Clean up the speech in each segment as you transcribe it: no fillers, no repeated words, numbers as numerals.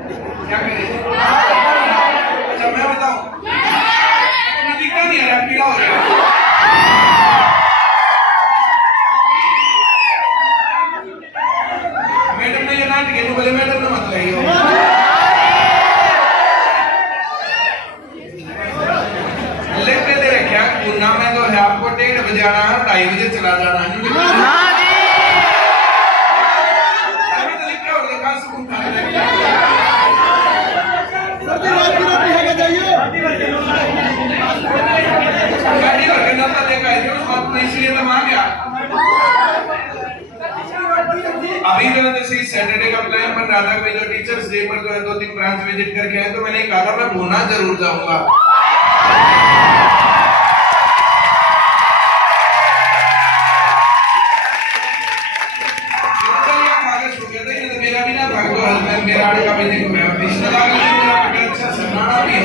क्या करें? अच्छा मैं बताऊं, मुझे दिखता नहीं है, पीला हो गया। मैडम ने ये नाटक है, तो बोले मैडम ने मत लाइयो। लिख के दे रखा पूर्णा में तो है आपको 1:30 बजे आना है, 2:30 बजे चला जाना है। इसलिए तो मान गया। अभी जो जैसे सैटरडे का प्लान बन रहा था कि जो टीचर्स डे पर जो है 2-3 ब्रांच विजिट करके आए, तो मैंने कहा था मैं भूना जरूर जाऊंगा। मेरा भी ना भाग दो हल मेरा आड़े का भी देखो, मैं रिश्तेदार भी अच्छा सन्नाटा भी है।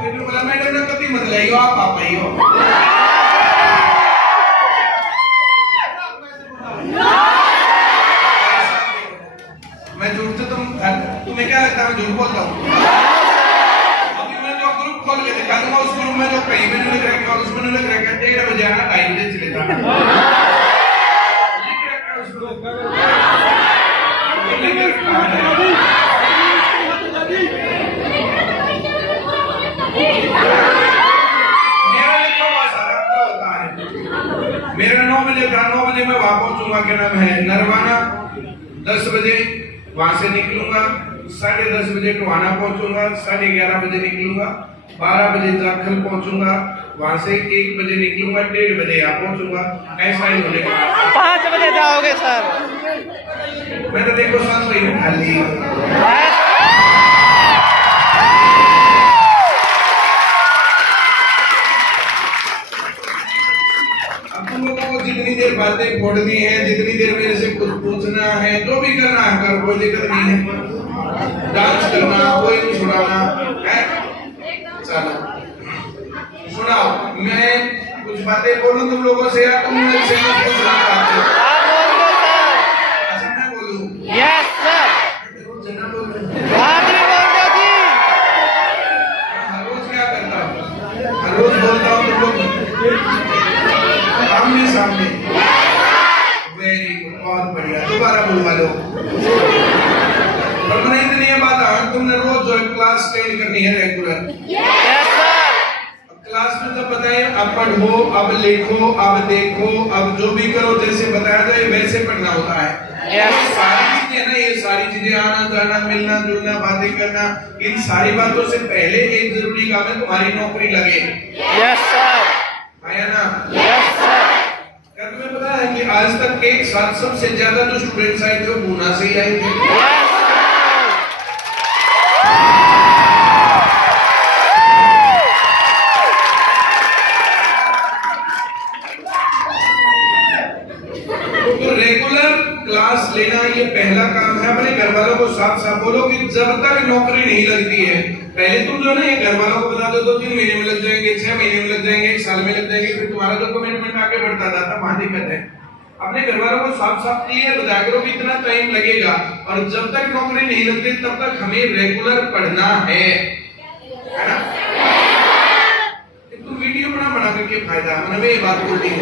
फिर भी बोला मैडम ने कभी मत लाइयो, आप आइयो। मैं झूठ तो तुम्हें क्या लगता है मैं झूठ बोलता हूँ? अभी मैं जो ग्रुप खोल के दिखा दूंगा, उस ग्रुप में जो कहीं भी नहीं लिख रखा और उसमें नहीं लिख रखा 1:30 बजे आना, 2:30 बजे चले जाना। मेरा 9 बजे मैं वहां पहुंचूंगा, क्या नाम है नरवाना। 10 बजे वहां से निकलूंगा, 10:30 बजे टोहाना पहुंचूंगा, 11:30 बजे निकलूंगा, 12 बजे जाखल पहुंचूंगा, वहां से 1 बजे निकलूंगा, 1:30 बजे यहाँ पहुंचूंगा। ऐसा ही होने का 5 बजे जाओगे सर? मैं तो देखो सांस वही उठा ली। अब तुम लोगों को जितनी देर बातें फोड़नी है, जितनी देर मेरे से कुछ पूछना है, जो भी करना है कर, कोई दिक्कत नहीं है। डांस करना, कोई नहीं छुड़ाना है। चलो सुनाओ, मैं कुछ बातें बोलूं तुम लोगों से या तुम मेरे से कुछ पूछना चाहते हो? अच्छा मैं बोलूं? Yes sir. जना बोलूं? हर रोज क्या करता हूँ? हर रोज बोलता हूँ तुम लोग आमने सामने। वेरी गुड, बहुत बढ़िया, दोबारा बुलवा लो। और मैंने इतनी बात आ, तुमने रोज जो क्लास अटेंड करनी है रेगुलर। क्लास में जब बताए अब पढ़ो, अब लिखो, अब देखो, अब जो भी करो जैसे बताया जाए वैसे पढ़ना होता है। सारी चीजें ना, ये सारी चीजें आना जाना, मिलना जुलना, बातें करना, इन सारी बातों से पहले एक जरूरी काम है तुम्हारी नौकरी लगे। Yes sir. आया ना? Yes sir. क्या तुम्हें पता है कि आज तक एक साथ सबसे ज्यादा जो स्टूडेंट्स आए थे वो पूना से ही आए थे? तो रेगुलर क्लास लेना ये पहला काम है। अपने घर वालों को साफ साफ बोलो कि जब तक नौकरी नहीं लगती है, पहले तुम जो ना ये घर वालों को बता दो 2-3 महीने में लग जाएंगे, 6 महीने में लग जाएंगे, 1 साल में लग जाएंगे, फिर तुम्हारा जो कमिटमेंट आगे बढ़ता जाता वहां दिक्कत है। अपने घर वालों को साफ साफ क्लियर बता करो कि इतना टाइम लगेगा और जब तक नौकरी नहीं लगती तब तक हमें रेगुलर पढ़ना है ना? तुम वीडियो बना करके फायदा, मैंने ये बात बोलती है।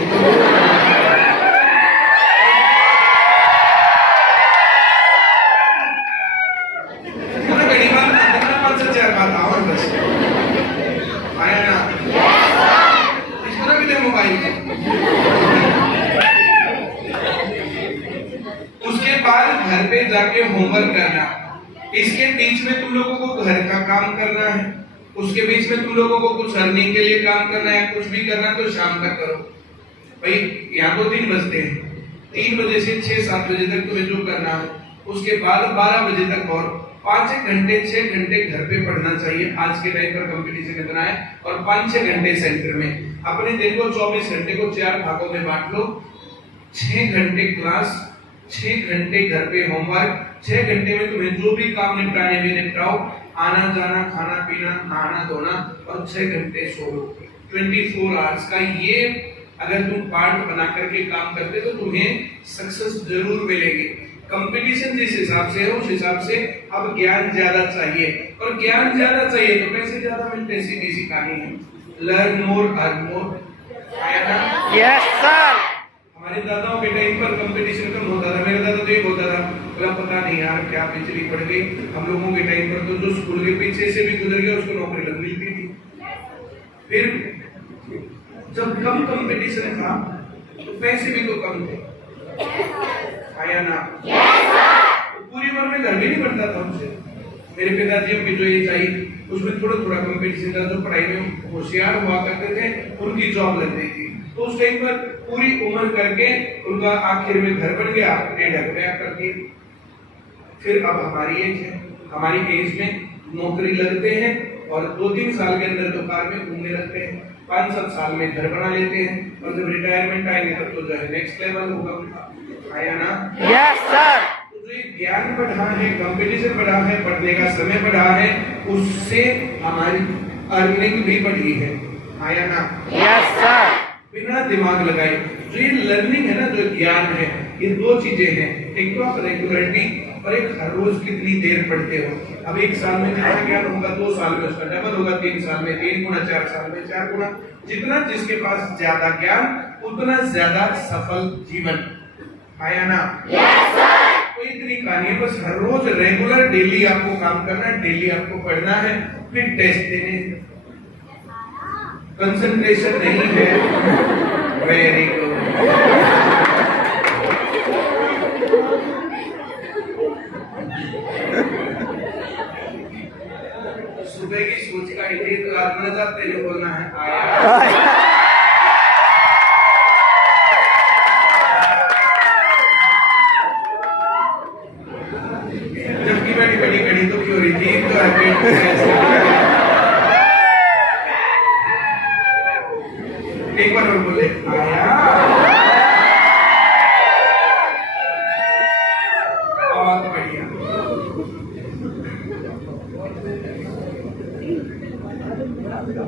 उसके बाद घर पे जाके होमवर्क करना, इसके बीच में तुम लोगों को घर का काम करना है, उसके बीच में तुम लोगों को कुछ अर्निंग के लिए काम करना है, कुछ भी करना तो शाम तक करो भाई। यहाँ तो 3 बजते हैं, 3 बजे से 6-7 बजे तक तुम्हें जो करना है, उसके बाद 12 बजे तक और 5 घंटे 6 घंटे घर पे पढ़ना चाहिए। आज के टाइम पर कंपटीशन इतना है, और 5-6 घंटे सेंटर में। अपने दिन को 24 घंटे को 4 भागों में बांट लो। 6 घंटे क्लास, 6 घंटे घर पे होमवर्क, 6 घंटे में तुम्हें जो भी काम निपटाने में निपटाओ, आना जाना, खाना पीना, नहाना धोना, और 6 घंटे सो लो। 24 आवर्स का ये अगर तुम पार्ट बना करके काम करते तो तुम्हें सक्सेस जरूर मिलेगी। कंपटीशन जिस हिसाब से है उस हिसाब से अब ज्ञान ज्यादा चाहिए, और ज्ञान ज्यादा चाहिए तो पैसे ज्यादा मिलते हैं। सीधी सी कहानी है, लर्न मोर अर्न मोर, आया ना? Yes sir. हमारे दादाओं के टाइम पर कंपटीशन कम होता था। मेरा दादा तो ये बोलता था, बोला पता नहीं यार क्या बिजली पड़ गई, हम लोगों के टाइम पर तो जो स्कूल के पीछे से भी गुजर गया उसको नौकरी लग मिलती थी। फिर जब कम कंपटीशन था तो पैसे भी तो कम थे, आया ना? तो पूरी उम्र में घर भी नहीं बनता था उनसे। मेरे पिताजी की जो एज आई उसमें थोड़ा थोड़ा कंपटीशन था। जो पढ़ाई में होशियार हुआ करते थे उनकी जॉब लग गई थी, तो उस टाइम पर पूरी उम्र करके उनका आखिर में घर बन गया, 1.5 ब्याह कर दिए। फिर अब हमारी एज है, हमारी एज में नौकरी लगते हैं और 2-3 साल के अंदर तो कार में घूमने लगते हैं, 5-7 साल में घर बना लेते हैं, और जब रिटायरमेंट आएंगे तब तो जो है नेक्स्ट लेवल होगा, आया ना? Yes sir. तो जो ये ज्ञान बढ़ा है, कंपटीशन बढ़ा है, पढ़ने का समय बढ़ा है, उससे हमारी अर्निंग भी बढ़ी है, आया ना? Yes sir. बिना दिमाग लगाए जो ये लर्निंग है ना, जो ज्ञान है, ये 2 चीजें हैं। एक तो आप रेगुलरिटी और एक हर रोज कितनी देर पढ़ते हो। अब 1 साल में जितना ज्ञान होगा 2 साल में उसका डबल होगा, 3 साल में 3 गुना, 4 साल में 4 गुना। जितना जिसके पास ज्यादा ज्ञान उतना ज्यादा सफल जीवन, आया ना? Yes sir. तो इतनी कहानी है, बस हर रोज रेगुलर डेली आपको काम करना है, डेली आपको पढ़ना है, फिर टेस्ट देने। कंसंट्रेशन नहीं है, वेरी गुड। सुबह की सोच का इतनी तो रात में जाते ही बोलना है, आया। जबकि बड़ी बड़ी घड़ी तो क्यों रही थी, तो एक बार और बोले, आया। बहुत बढ़िया।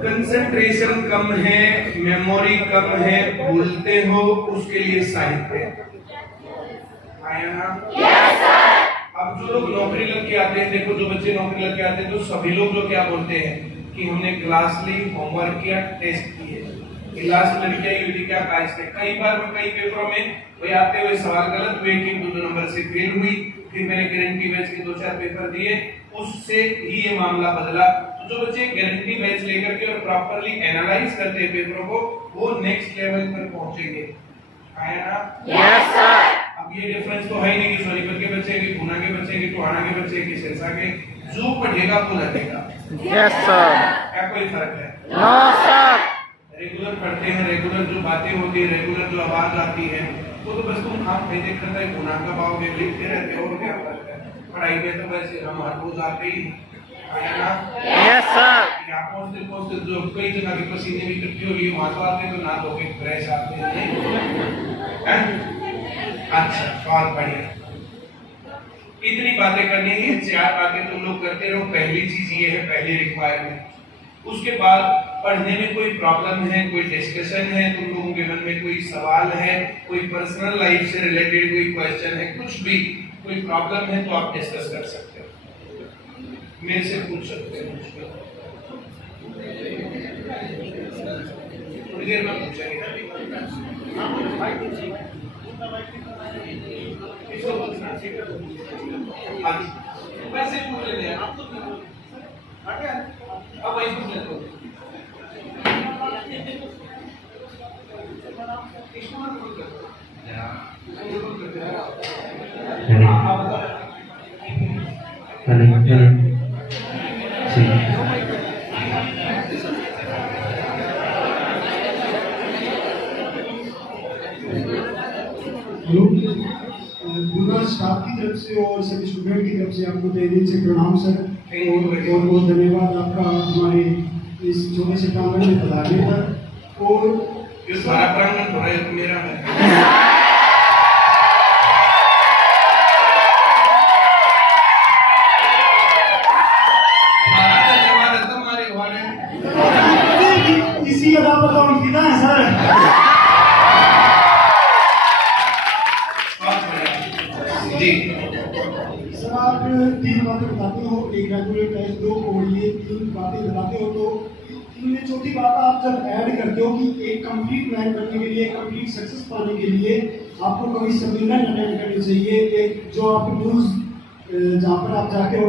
कंसंट्रेशन कम है, मेमोरी कम है, भूलते हो, उसके लिए साहित्य, आया ना? Yes sir. अब जो लोग नौकरी लग के आते हैं, देखो जो बच्चे नौकरी लग के आते हैं तो सभी लोग जो क्या बोलते हैं कि हमने क्लास ली, होमवर्क किया, टेस्ट किए। क्लास लड़कियां युवती क्या काज थे, कई बार कई पेपरों में वही आते हुए सवाल गलत हुए कि 2 नंबर से फेल हुई। फिर मैंने गारंटी बैच के 2-4 पेपर दिए, उससे ही ये मामला बदला। तो जो बच्चे गारंटी बैच लेकर के और प्रॉपर्ली एनालाइज करते हैं पेपरों को, वो नेक्स्ट लेवल पर पहुंचेंगे, आया ना? Yes sir. अब ये डिफरेंस तो है ही नहीं कि सोनीपत के बच्चे कि पूना के बच्चे कि टोहाना के बच्चे कि सिरसा के, जो पढ़ेगा वो लगेगा। Yes sir. क्या कोई फर्क है? No sir. रेगुलर पढ़ते हैं, रेगुलर जो बातें होती है, रेगुलर जो आवाज आती है, वो तो बस तुम आप नहीं देख रहे गुनाह का पाओगे, लिखते रहते हो, और क्या फर्क है? पढ़ाई में तो वैसे हम हर रोज आते ही, आया ना? Yes sir. यहाँ पहुंचते जो कई जगह के पसीने भी इकट्ठे हो लिए, वहां तो आते तो ना धोके फ्रेश आते हैं। अच्छा, बहुत बढ़िया। इतनी बातें करनी है, 4 बातें तुम लोग करते रहो। पहली चीज ये है, पहली रिक्वायरमेंट। उसके बाद पढ़ने में कोई प्रॉब्लम है, कोई डिस्कशन है, तुम लोगों के मन में कोई सवाल है, कोई पर्सनल लाइफ से रिलेटेड कोई क्वेश्चन है, कुछ भी कोई प्रॉब्लम है तो आप डिस्कस कर सकते हो, मेरे से पूछ सकते हो। थोड़ी देर में पूछेंगे। वैसे पूछ लेते हैं आप, अब वही पूछ लेते हो। पूरा स्टाफ की तरफ से और सभी स्टूडेंट की तरफ से आपको तहे दिल से प्रणाम सर, और बहुत बहुत धन्यवाद आपका हमारे इस छोटे से प्रांगण में पधारने पर। और ये सारा प्रांगण थोड़ा एक मेरा है। इसी अदा पर तो हम पिता है सर। जी सर आप 3 बातें बताते हो, एक रेगुलर टेस्ट 2 और ये 3 बातें बताते हो, तो इनमें चौथी बात आप जब ऐड करते हो कि एक कंप्लीट मैन बनने के लिए, कंप्लीट सक्सेस पाने के लिए आपको कभी सम्मेलन अटेंड करनी चाहिए, एक जो आप न्यूज़ जहाँ पर आप जाते हो,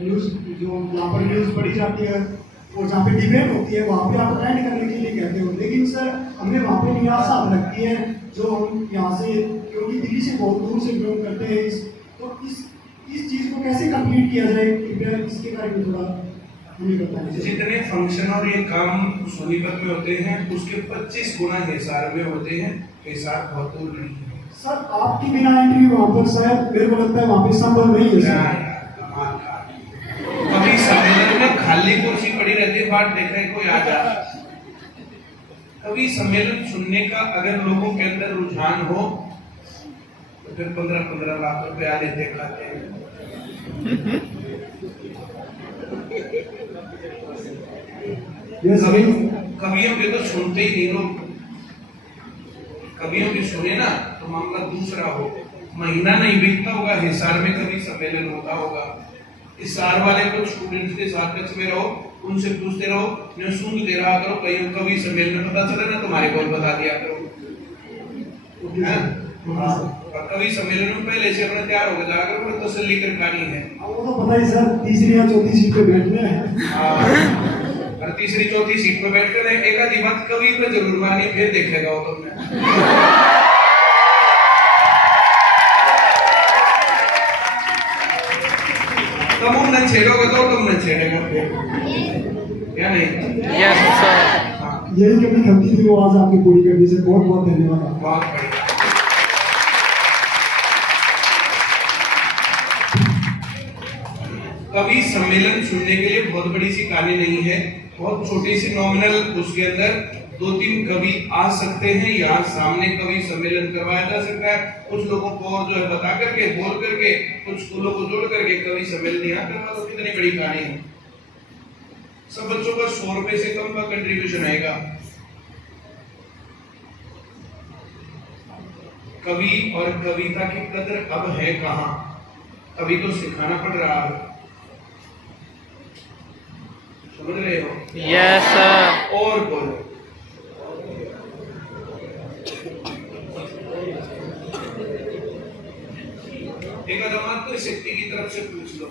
न्यूज़ जो जहाँ पर न्यूज़ पढ़ी जाती है और जहाँ पे डिबेट होती है वहाँ पे आप अटेंड करने के लिए कहते हो, लेकिन सर हमें वहाँ पे निराशा लगती है जो हम यहाँ से, क्योंकि दिल्ली से बहुत दूर से बिलोंग करते हैं, तो इस चीज़ को कैसे कंप्लीट किया जाए, कृपया इसके बारे में थोड़ा हमें बताइए। जितने फंक्शन और ये काम सोनीपत में होते हैं उसके 25 गुना हिसार में होते हैं। हिसार बहुत दूर नहीं है सर, आपकी बिना एंट्री वहाँ पर शायद मेरे को लगता है वहाँ पे संभव नहीं है सर। कभी सम्मेलन में खाली कुर्सी पड़ी रहती है, बात देख रहे कोई आ जा। कभी सम्मेलन सुनने का अगर लोगों के अंदर रुझान हो तो फिर 15-15 लाख रुपए आ लेते खाते हैं। कवियों के तो सुनते ही नहीं लोग। कवियों की सुने ना तो मामला दूसरा हो। महीना नहीं बीतता होगा, हिसार में कभी सम्मेलन होता होगा। हिसार वाले कुछ स्टूडेंट्स के साथ टच में रहो, उनसे पूछते रहो, न सुनते रहा करो, कहीं कभी सम्मेलन में पता चले ना तुम्हारे को बता दिया करो। और कभी सम्मेलन में पहले से अपने तैयार होकर जाकर अपने तसल्ली कर पानी है। वो तो पता ही सर, तीसरी या चौथी सीट पे बैठना है। और तीसरी चौथी सीट पे बैठ कर एक आधी बात कभी पे जरूर मारनी, फिर देखेगा वो तुमने। तुम न छेड़ोगे तो तुम न छेड़ेगा क्या नहीं? Yes sir. यही कभी खलती थी वो आज आपकी पूरी कर दी सर, बहुत बहुत धन्यवाद। बहुत बढ़िया। कवि सम्मेलन सुनने के लिए बहुत बड़ी सी कहानी नहीं है, बहुत छोटी सी नॉमिनल, उसके अंदर 2-3 कवि आ सकते हैं, यहाँ सामने कवि सम्मेलन करवाया जा सकता है। कुछ लोगों को जो है बता करके, बोल करके, कुछ स्कूलों को जोड़ करके कवि सम्मेलन यहाँ करवा तो कितनी बड़ी कहानी है। सब बच्चों का 100 रुपए से कम का कंट्रीब्यूशन आएगा। कवि और कविता की कदर अब है कहाँ? कवि को सिखाना पड़ रहा है, समझ रहे हो? Yes sir. और बोलो। एक आदमात को शक्ति की तरफ से पूछ लो।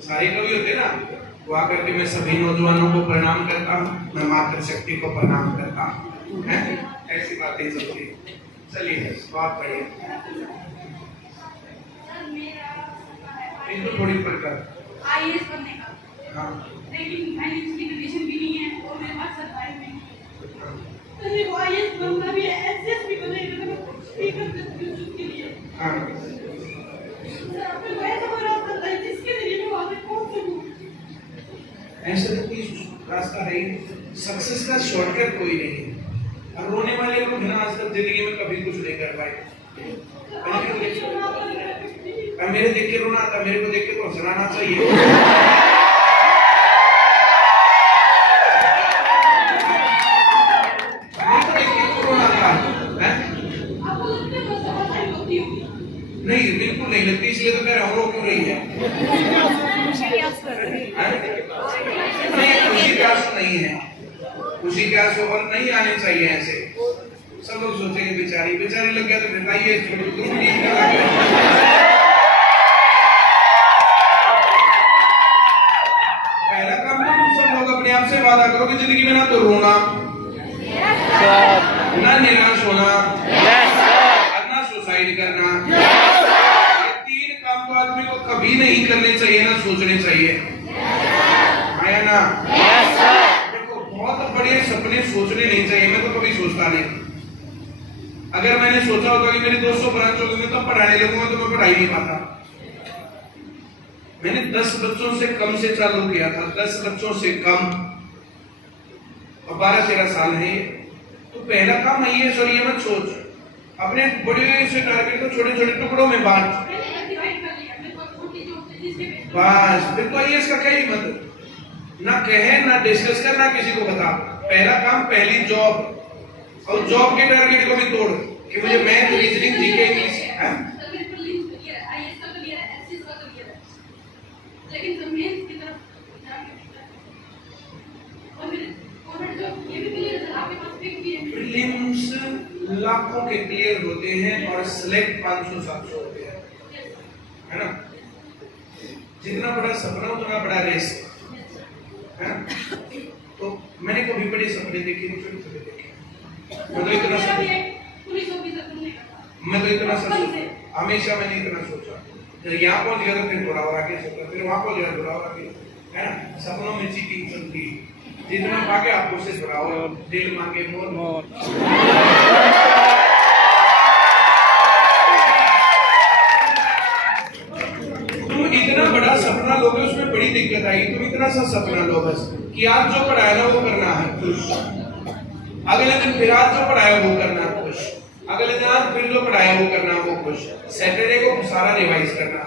सारे कवि होते ना, वो आकर के मैं सभी नौजवानों को प्रणाम करता हूँ, मैं मातृ शक्ति को प्रणाम करता हूँ, ऐसी बातें चलती। चलिए बात बढ़िया, इनको थोड़ी प्रकार आईएएस बनने का। हाँ, लेकिन मैंने उसकी कंडीशन भी नहीं है और मेरे पास सरकारी में तो ये वो आईएएस बनना भी है, एसएस भी बनेगा, तो मैं कुछ भी कर सकती हूँ उसके लिए। हाँ। फिर मैं तो बड़ा पता है जिसके जरिए मैं वहाँ पे पहुँच सकूँ। ऐसा तो कोई रास्ता है ही, सक्सेस का शॉर्टकट कोई नहीं है। और रोने वाले लोग ना आज तक जिंदगी में कभी कुछ नहीं कर पाए। मेरे देख के रोना आता, मेरे को देख के तो हंसना चाहिए। नहीं बिल्कुल नहीं लगती, इसलिए तो कह रहा हूँ रो क्यों रही है? नहीं, खुशी का आंसू नहीं है, खुशी के आंसू और नहीं आने चाहिए ऐसे। सब लोग सोचेंगे बेचारी बेचारी लग गया तो बताइए। पहला काम तो तुम सब लोग अपने आप से वादा करो कि जिंदगी में ना तो रोना, ना निराश होना, ना सुसाइड करना। ये 3 काम तो आदमी को कभी नहीं करने चाहिए, ना सोचने चाहिए, है ना? देखो बहुत बड़े सपने सोचने नहीं चाहिए, मैं तो कभी सोचता नहीं। अगर मैंने सोचा होता कि मेरी 200 ब्रांच होगी मैं तब पढ़ाने लगूंगा तो मैं पढ़ाई नहीं पाता। मैंने 10 बच्चों से कम से चालू किया था, 10 बच्चों से कम, और 12-13 साल है। तो पहला काम आईएएस और ये मत सोच, अपने बड़े से टारगेट को छोटे छोटे टुकड़ों में बांट, बस। फिर तो आईएएस का क्या ही मतलब, ना कहे ना डिस्कस कर ना किसी को बता। पहला काम, पहली जॉब और जॉब के टारगेट को भी तोड़ कि मुझे मैथ, रीजनिंग, जीके, इंग्लिश है। सर मेरे प्रीलिम्स क्लियर है, आईएएस का क्लियर है, एसएस का क्लियर है, लेकिन सर मेंस की तरफ जाके और मेरे गवर्नमेंट जॉब ये भी क्लियर है सर, आपके पास फिक्स भी है। प्रीलिम्स लाखों के क्लियर होते हैं और सिलेक्ट 500-700 होते हैं, है ना। जितना बड़ा सपना उतना बड़ा रेस है ना। तो मैंने कभी बड़े सपने देखे नहीं, छोटे छोटे देखे। मैं तो इतना मेरा भी सोचा, एक पुलिस ऑफिसर बनने का था। मैं तो इतना बचपन से। सोचा, हमेशा मैंने इतना सोचा। जब यहाँ पहुंच गया तो फिर थोड़ा और आगे सोचा, फिर वहां पहुंच गया थोड़ा और आगे, है ना। सपनों में चीटिंग चलती है, जितना भागे आपको से थोड़ा और, दिल मांगे मोर। तुम इतना बड़ा सपना लोगे, उसमें बड़ी दिक्कत आएगी। तुम इतना सा सपना लो बस कि आज जो पढ़ाया ना वो करना है, खुश। अगले दिन फिर आज जो पढ़ाया वो करना है, खुश। अगले दिन आज फिर जो पढ़ाया वो करना वो खुश। सैटरडे को सारा रिवाइज करना।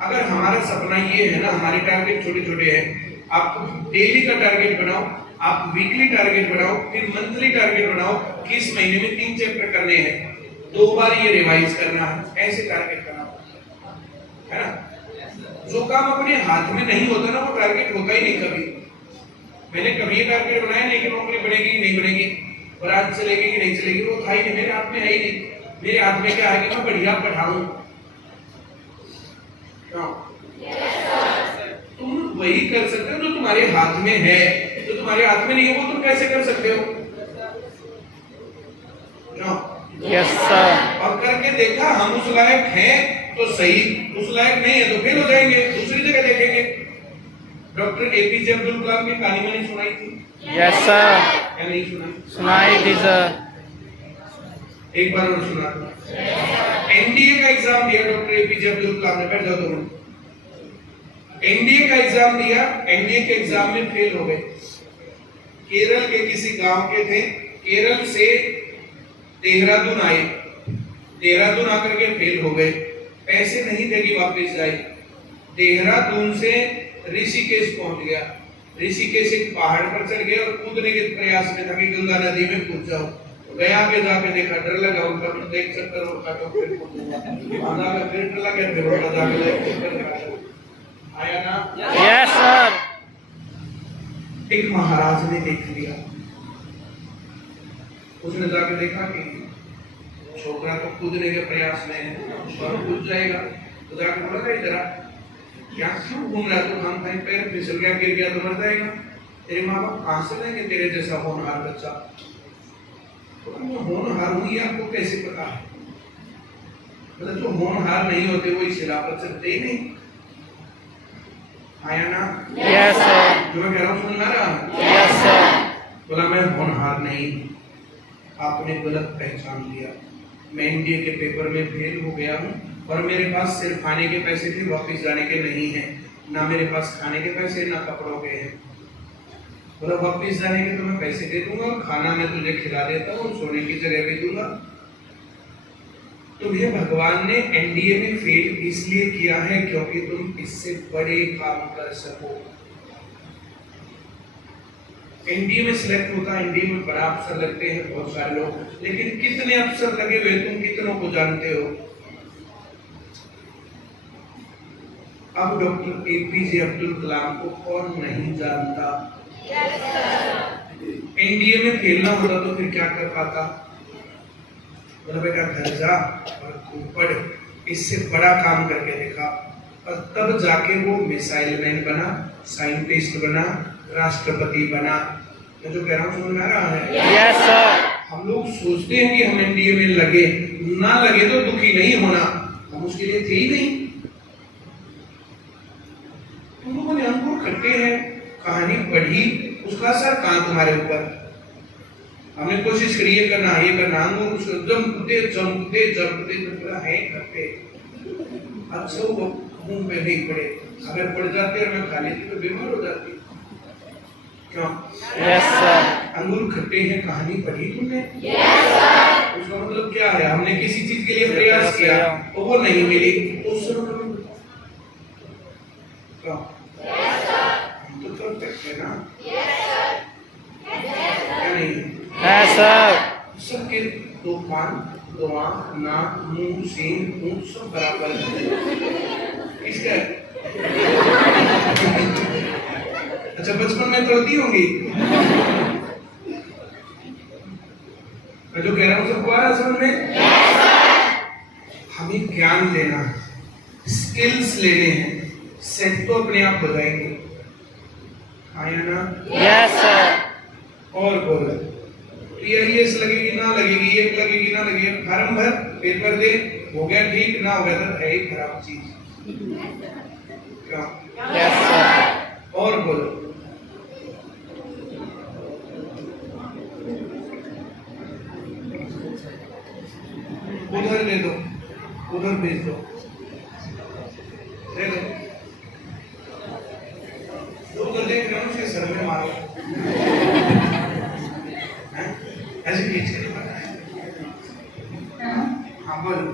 अगर हमारा सपना ये है ना, हमारे टारगेट छोटे छोटे हैं, आप डेली का टारगेट बनाओ, आप वीकली टारगेट बनाओ, फिर मंथली टारगेट बनाओ कि इस महीने में 3 चैप्टर करने हैं, 2 बार ये रिवाइज करना है, ऐसे टारगेट करना है ना। जो काम अपने हाथ में नहीं होता ना वो टारगेट होता ही नहीं कभी। मैंने कभी ये टारगेट बनाया नहीं कि नौकरी बढ़ेगी कि नहीं बढ़ेगी, ब्रांच चलेगी कि नहीं चलेगी, वो था ही नहीं, मेरे हाथ में है ही नहीं। मेरे हाथ में क्या है कि मैं बढ़िया पढ़ाऊं। तुम वही कर सकते हो जो तुम्हारे हाथ में है, जो तुम्हारे हाथ में नहीं है वो तुम कैसे कर सकते हो। Yes sir. और करके देखा, हम उस लायक हैं तो सही, उस लायक नहीं है तो फेल हो जाएंगे, दूसरी जगह देखेंगे। डॉक्टर एपीजे अब्दुल कलाम की कहानी मैंने सुनाई थी, यस सर। या नहीं सुनाई? सुनाई थी सर। एक बार और सुना दो। एनडीए का एग्जाम दिया डॉक्टर एपीजे अब्दुल कलाम ने, बैठ जाओ तो एनडीए का एग्जाम दिया, एनडीए के एग्जाम में फेल हो गए। केरल के किसी गांव के थे, केरल से देहरादून आए, देहरादून आकर के फेल हो गए, पैसे नहीं देगी वापस जाए। देहरादून से ऋषिकेश पहुंच गया, ऋषिकेश एक पहाड़ पर चढ़ गया और कूदने के प्रयास में था कि गंगा नदी में कूद जाओ। गया के जाके देखा, डर लगा उनका, देख चक्कर होता तो फिर फिर डर लगा, फिर उल्टा जाके आया ना। Yes sir. एक महाराज ने देख लिया, उसने जाके देखा कि छोकरा तो कूदने के प्रयास में है और कूद जाएगा, तो जाके बोला इधर क्या क्यों घूम रहा है, तो हम कहीं पैर फिसल गया, गिर गया तो मर जाएगा। तेरे माँ बाप कहां से लेंगे तेरे जैसा होनहार बच्चा। तो मैं होनहार हूं ये आपको कैसे पता है? मतलब जो होनहार नहीं होते वो इस राह पर चलते ही नहीं। आया ना? Yes sir. जो मैं कह रहा हूँ समझ में आ रहा? Yes sir. बोला मैं होनहार नहीं, आपने गलत पहचान लिया। मैं एनडीए के पेपर में फेल हो गया हूँ और मेरे पास सिर्फ खाने के पैसे थे, वापस जाने के नहीं है। ना मेरे पास खाने के पैसे ना कपड़ों के हैं। बोला वापस जाने के तो मैं पैसे दे दूंगा और खाना मैं तुझे खिला देता हूँ, सोने की जगह भी दूंगा। तुम्हें भगवान ने एनडीए में फेल इसलिए किया है क्योंकि तुम इससे बड़े काम कर सको। एनडीए में सिलेक्ट होता, एनडीए में बड़ा अफसर लगते हैं बहुत सारे लोग, लेकिन कितने अफसर लगे हुए तुम कितनों को जानते हो? अब डॉक्टर एपीजे अब्दुल कलाम को कौन नहीं जानता? एनडीए में फेलना होता तो फिर क्या कर पाता? बोला बेटा घर जा और खूब पढ़, इससे बड़ा काम करके देखा। और तब जाके वो मिसाइल मैन बना, साइंटिस्ट बना, राष्ट्रपति बना। मैं जो कह रहा हूँ समझ में आ रहा है? Yes sir. हम लोग सोचते हैं कि हम एनडीए में लगे, ना लगे तो दुखी नहीं होना, हम उसके लिए थे ही नहीं। तुम लोगों ने अंकुर खट्टे हैं कहानी पढ़ी, उसका असर कहां तुम्हारे ऊपर? हमने कोशिश करी ये करना अंगूर जमते जमते जमते तो है खट्टे। अच्छा वो मुंह पे नहीं पड़े, अगर पड़ जाते और मैं खा लेती तो बीमार हो जाती। क्यों? Yes sir. अंगूर खट्टे हैं कहानी पढ़ी तुमने? Yes sir. उसका मतलब क्या है? हमने किसी चीज के लिए प्रयास किया और वो नहीं मिली, उस क्यों? Yes sir. हम तो कर सकते हैं ना? Yes sir. क्या नहीं? Yes sir. सबके दो कान, दो आँख, नाक, मुंह, सींग, पूंछ सब बराबर है। इसका अच्छा बचपन में चलती होंगी। मैं जो कह रहा हूँ सबको आ रहा समझ में? हमें ज्ञान लेना है, स्किल्स लेने हैं, सेट तो अपने आप बताएंगे। हाँ या ना? Yes sir. और बोलो TIS लगेगी ना लगेगी, एक लगेगी ना लगेगी, फॉर्म भर, पेपर दे, हो गया ठीक, ना हो गया तो है ही खराब चीज। क्या? Yes sir. और बोलो उधर ले दो, उधर भेज दो, दे दो। उधर देख रहे हो उसके सर में मारो, हैं? ऐसे खींच के हाँ बोलो।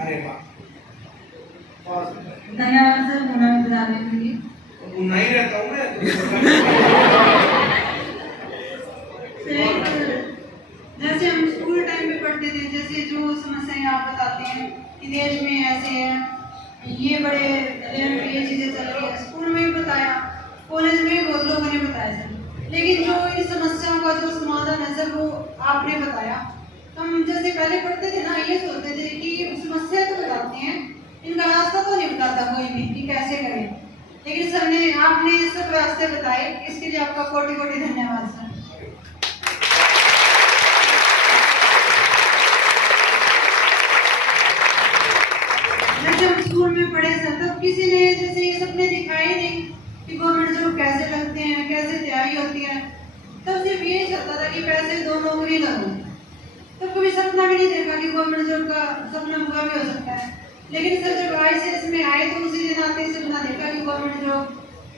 अरे वाह, धन्यवाद सर मुना बताने के लिए। उन्ना ही रहता हूँ मैं। जैसे हम स्कूल टाइम में पढ़ते थे, जैसे जो समस्याएं आप बताते हैं कि देश में ऐसे है, ये बड़े लेवल पे ये चीजें चल रही है, स्कूल में भी बताया, कॉलेज में भी बहुत लोगों ने बताया सर। लेकिन जो इन समस्याओं का जो समाधान है सर वो आपने बताया। हम जैसे पहले पढ़ते थे ना, ये सोचते थे कि समस्या तो बताते हैं, इनका रास्ता तो नहीं बताता कोई भी कि कैसे करें, लेकिन सर ने आपने सब रास्ते बताए, इसके लिए आपका कोटि कोटि धन्यवाद सर। जैसे हम स्कूल में पढ़े सर, तब किसी ने जैसे ये सपने दिखाए नहीं कि गवर्नमेंट जॉब कैसे लगते हैं, कैसे तैयारी होती है। तब सिर्फ ये चलता था कि पैसे दो नौकरी करो, तब कभी सपना भी नहीं देखा कि गवर्नमेंट जॉब का सपना पूरा भी हो सकता है। लेकिन सर जब ICS में आए तो उसी दिन आते ही सपना देखा कि गवर्नमेंट जॉब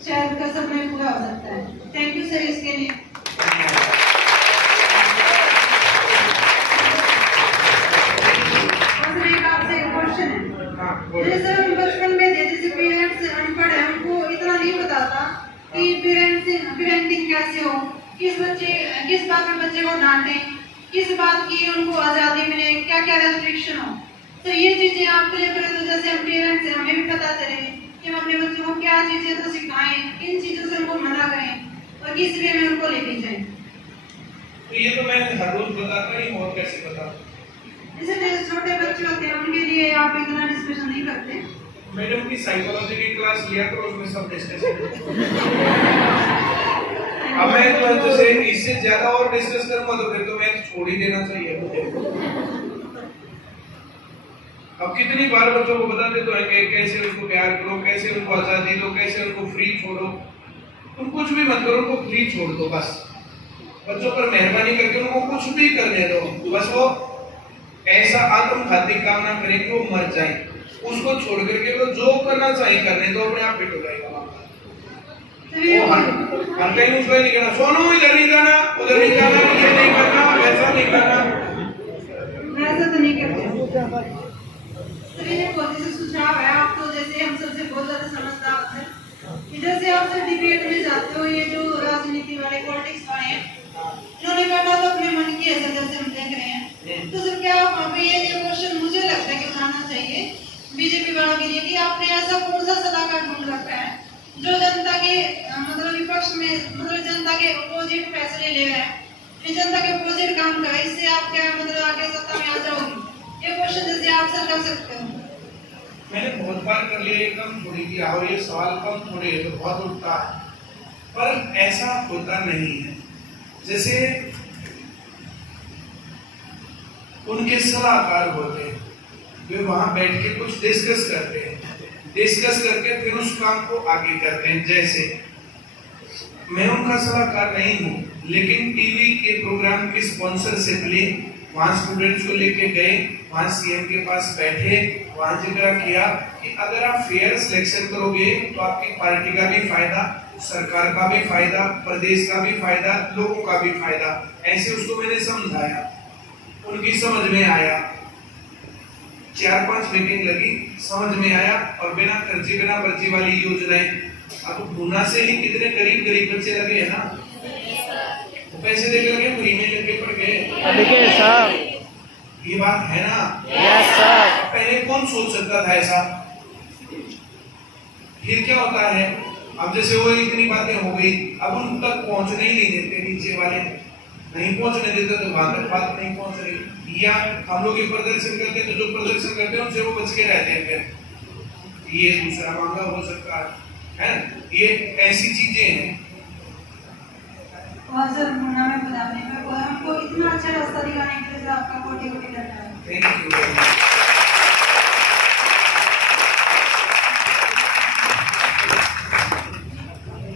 शायद का सपना पूरा हो सकता है। थैंक यू सर इसके लिए। और एक आपसे एक क्वेश्चन है, जैसे हम बचपन में थे, जैसे पेरेंट्स अनपढ़ है, उनको इतना नहीं बताता कि पेरेंटिंग कैसे हो, किस बात में बच्चे को डांटे, किस बात की उनको आज़ादी मिले, क्या क्या रेस्ट्रिक्शन हो। तो ये चीजें आप क्लियर करें तो जैसे हम पेरेंट्स हैं, हमें भी पता चले कि हम अपने बच्चों को क्या चीजें तो सिखाएं, किन चीजों से उनको मना करें और किस वे में उनको लेके जाएं। तो ये तो मैं हर रोज बताता ही हूँ, और कैसे बताऊँ? जैसे छोटे बच्चे होते हैं उनके लिए आप इतना डिस्कशन नहीं करते। मैडम की साइकोलॉजी की क्लास लिया करो, उसमें सब डिस्कशन। अब मैं तो जैसे इससे ज्यादा और डिस्कस करूंगा तो फिर तो मैं छोड़ ही देना चाहिए मुझे। अब कितनी बार बच्चों को बताते तो है कि कैसे उनको प्यार करो, कैसे उनको आजादी दो, कैसे उनको फ्री छोड़ो। तुम कुछ भी मत करो, उनको फ्री छोड़ दो बस। बच्चों पर मेहरबानी करके उनको कुछ भी करने दो, बस वो ऐसा आत्मघाती काम ना करें कि वो मर जाए। उसको छोड़ करके वो जो करना चाहिए करने दो, अपने आप फिट हो जाएगा। वो हर कहीं उसको नहीं कहना, सोनू इधर नहीं जाना, उधर नहीं जाना, ये नहीं करना, वैसा नहीं करना, वैसा तो नहीं करते। तो ये बहुत से सुझाव है, आप तो जैसे हम सबसे बहुत ज्यादा समझदार हैं। जैसे आप सर डिबेट में जाते हो, ये जो राजनीति वाले पॉलिटिक्स वाले हैं, इन्होंने बैठा तो अपने मन की ऐसा जैसे हम देख रहे हैं। तो सर क्या वहाँ पे ये क्वेश्चन मुझे लगता है कि उठाना चाहिए बीजेपी वालों के लिए कि आपने ऐसा कौन सा सलाहकार ढूंढ रखा है जो जनता के मतलब विपक्ष में, मतलब जनता के अपोजिट फैसले ले रहा है, जनता के अपोजिट काम कर रहा है, इससे आप क्या मतलब आगे सत्ता में आ जाओगे? ये क्वेश्चन जैसे आप सर कर सकते हो। मैंने बहुत बार कर लिया, एकदम थोड़ी किया, और ये सवाल कम थोड़े तो बहुत उठता है, पर ऐसा होता नहीं है। जैसे उनके सलाहकार होते हैं, वे वहां बैठ के कुछ डिस्कस करते हैं, डिस्कस करके फिर उस काम को आगे करते हैं। जैसे मैं उनका सलाहकार नहीं हूँ, लेकिन टीवी के प्रोग्राम की स्पॉन्सरशिप ली, वहां स्टूडेंट्स को लेके गए, वहां सीएम के पास बैठे, वहां जिक्र किया कि अगर आप फेयर सिलेक्शन करोगे तो आपकी पार्टी का भी फायदा, सरकार का भी फायदा, प्रदेश का भी फायदा, लोगों का भी फायदा। ऐसे उसको मैंने समझाया, उनकी समझ में आया, 4-5 मीटिंग लगी, समझ में आया, और बिना खर्ची बिना पर्ची वाली योजनाएं। अब गुना से ही कितने गरीब बच्चे लगे हैं ना, पैसे देकर के फ्री में लेके पड़ गए। अभिके सर। ये बात है ना? Yes sir. पहले कौन सोच सकता था ऐसा? फिर क्या होता है, अब जैसे वो इतनी बातें हो गई, अब उन तक पहुंचने ही नहीं देते, नीचे वाले नहीं पहुंचने देते, तो वहां तक बात नहीं पहुंच रही। या हम लोग ये प्रदर्शन करते हैं, तो जो प्रदर्शन करते हैं उनसे वो बच के रहते हैं। फिर ये दूसरा मामला हो सकता है। ये ऐसी चीजें हैं। और सर मुन्ना में बताने में और हमको इतना अच्छा रास्ता दिखाने के लिए आपका कोटि कोटि धन्यवाद। Thank you.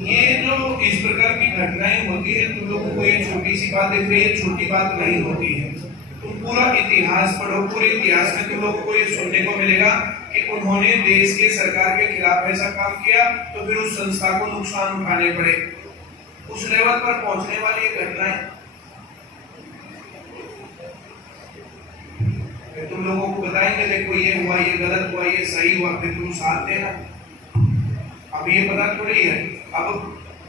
ये जो इस प्रकार की घटनाएं होती है, तुम लोगों को ये छोटी सी बात दिख रही है, छोटी बात नहीं होती है। तुम पूरा इतिहास पढ़ो, पूरे इतिहास में तुम लोगों को ये सुनने को मिलेगा कि उन्होंने देश के सरकार के खिलाफ ऐसा काम किया, तो फिर उस संस्था को नुकसान उठाने पड़े। उस लेवल पर पहुंचने वाली ये घटनाएं तुम लोगों को बताएंगे, देखो ये हुआ, ये गलत हुआ, ये सही हुआ, फिर तुम साथ देना। अब ये पता थोड़ी है। अब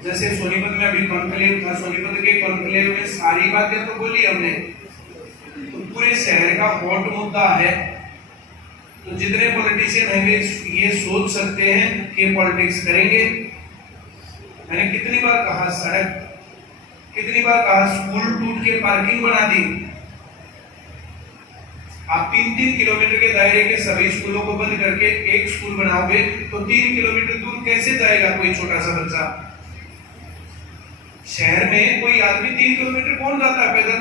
जैसे सोनीपत में अभी कॉन्क्लेव था, सोनीपत के कॉन्क्लेव में सारी बातें तो बोली हमने, तो पूरे शहर का हॉट मुद्दा है। तो जितने पॉलिटिशियन हैं वे ये सोच सकते हैं कि पॉलिटिक्स करेंगे। मैंने कितनी बार कहा सड़क, कितनी बार कहा स्कूल टूट के पार्किंग बना दी। आप 3-3 किलोमीटर के दायरे के सभी स्कूलों को बंद करके एक स्कूल बनाओगे, तो 3 किलोमीटर दूर कैसे जाएगा कोई छोटा सा बच्चा? शहर में कोई आदमी 3 किलोमीटर कौन जाता है पैदल?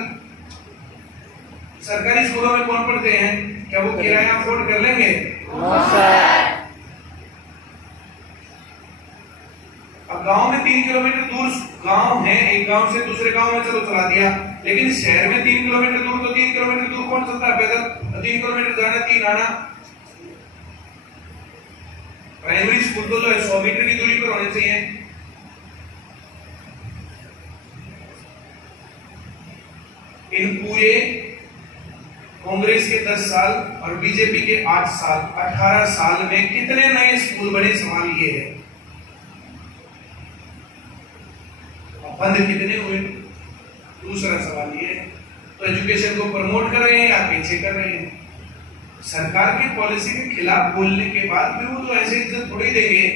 सरकारी स्कूलों में कौन पढ़ते हैं? क्या वो किराया अफोर्ड कर लेंगे? No sir. अब गांव में 3 किलोमीटर दूर गांव है, एक गांव से दूसरे गांव में चलो चला दिया, लेकिन शहर में 3 किलोमीटर दूर, तो 3 किलोमीटर दूर कौन चलता है पैदल? 3 किलोमीटर जाना, 3 आना। प्राइमरी स्कूल तो जो है 100 मीटर की दूरी पर होने चाहिए। इन पूरे कांग्रेस के 10 साल और बीजेपी के 8 साल, 18 साल में कितने नए स्कूल बने? सवाल ये है। बंद कितने हुए? दूसरा सवाल ये है। तो एजुकेशन को प्रमोट कर रहे हैं या पीछे कर रहे हैं? सरकार की पॉलिसी के खिलाफ बोलने के बाद फिर वो तो ऐसे इज्जत थोड़ी देंगे,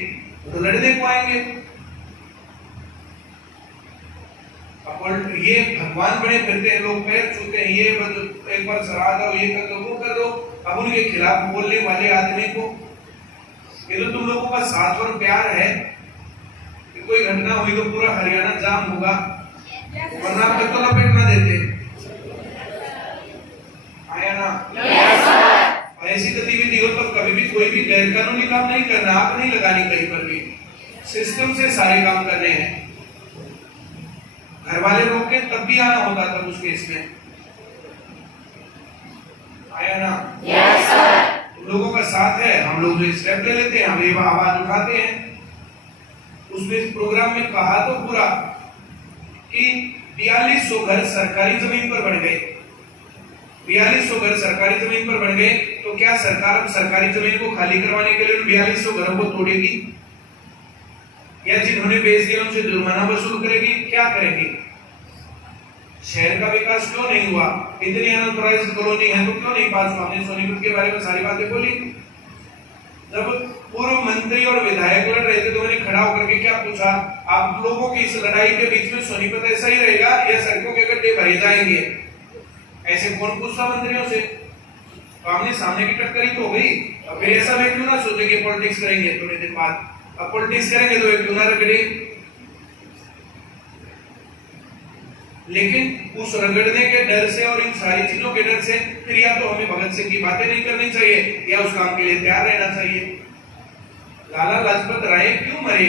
तो लड़ने को आएंगे। अब ये भगवान बने फिरते हैं, लोग पैर छूते हैं, ये एक बार सराह दो, ये कर दो, वो कर दो। अब उनके खिलाफ बोलने वाले आदमी को, ये तो तुम लोगों का साथ और प्यार है। कोई घटना हुई तो पूरा हरियाणा जाम होगा, वरना आप तक तो लपेट ना देते। आया ना? ऐसी गतिविधि हो तो कभी भी कोई भी गैर कानूनी काम नहीं करना, आग नहीं लगानी कहीं पर भी। सिस्टम से सारे काम करने हैं। घर वाले रोके तब भी आना होता था उस केस में। आया ना? तुम लोगों का साथ है, हम लोग जो स्टेप ले लेते हैं, हम ये आवाज उठाते हैं। उसमें प्रोग्राम में कहा तो पूरा कि 4200 घर सरकारी जमीन पर बन गए। 4200 घर सरकारी जमीन पर बन गए, तो क्या सरकार अब सरकारी जमीन को खाली करवाने के लिए उन 4200 घरों को तोड़ेगी, या जिन्होंने बेच दिया उनसे जुर्माना वसूल करेगी? क्या करेगी? शहर का विकास क्यों नहीं हुआ? इतनी अनऑथराइज्ड कॉलोनी है तो क्यों नहीं पास हुआ? हमने सोनीपत के बारे में सारी बातें बोली। जब पूर्व मंत्री और विधायक लड़ रहे थे तो मैंने खड़ा होकर के क्या पूछा, आप लोगों की इस लड़ाई के बीच में सोनीपत ऐसा ही रहेगा या सड़कों के गड्ढे भरे जाएंगे? ऐसे कौन पूछता मंत्रियों से? तो आमने सामने की टक्कर ही तो हो गई। अब फिर ऐसा वे क्यों ना सोचे कि पॉलिटिक्स करेंगे थोड़े दिन बाद। अब पॉलिटिक्स करेंगे तो एक क्यों ना रगड़े, लेकिन उस रगड़ने के डर से और इन सारी चीजों के डर से फिर या तो हमें भगत सिंह की बातें नहीं करनी चाहिए या उस काम के लिए तैयार रहना चाहिए। लाला लाजपत राय क्यों मरे?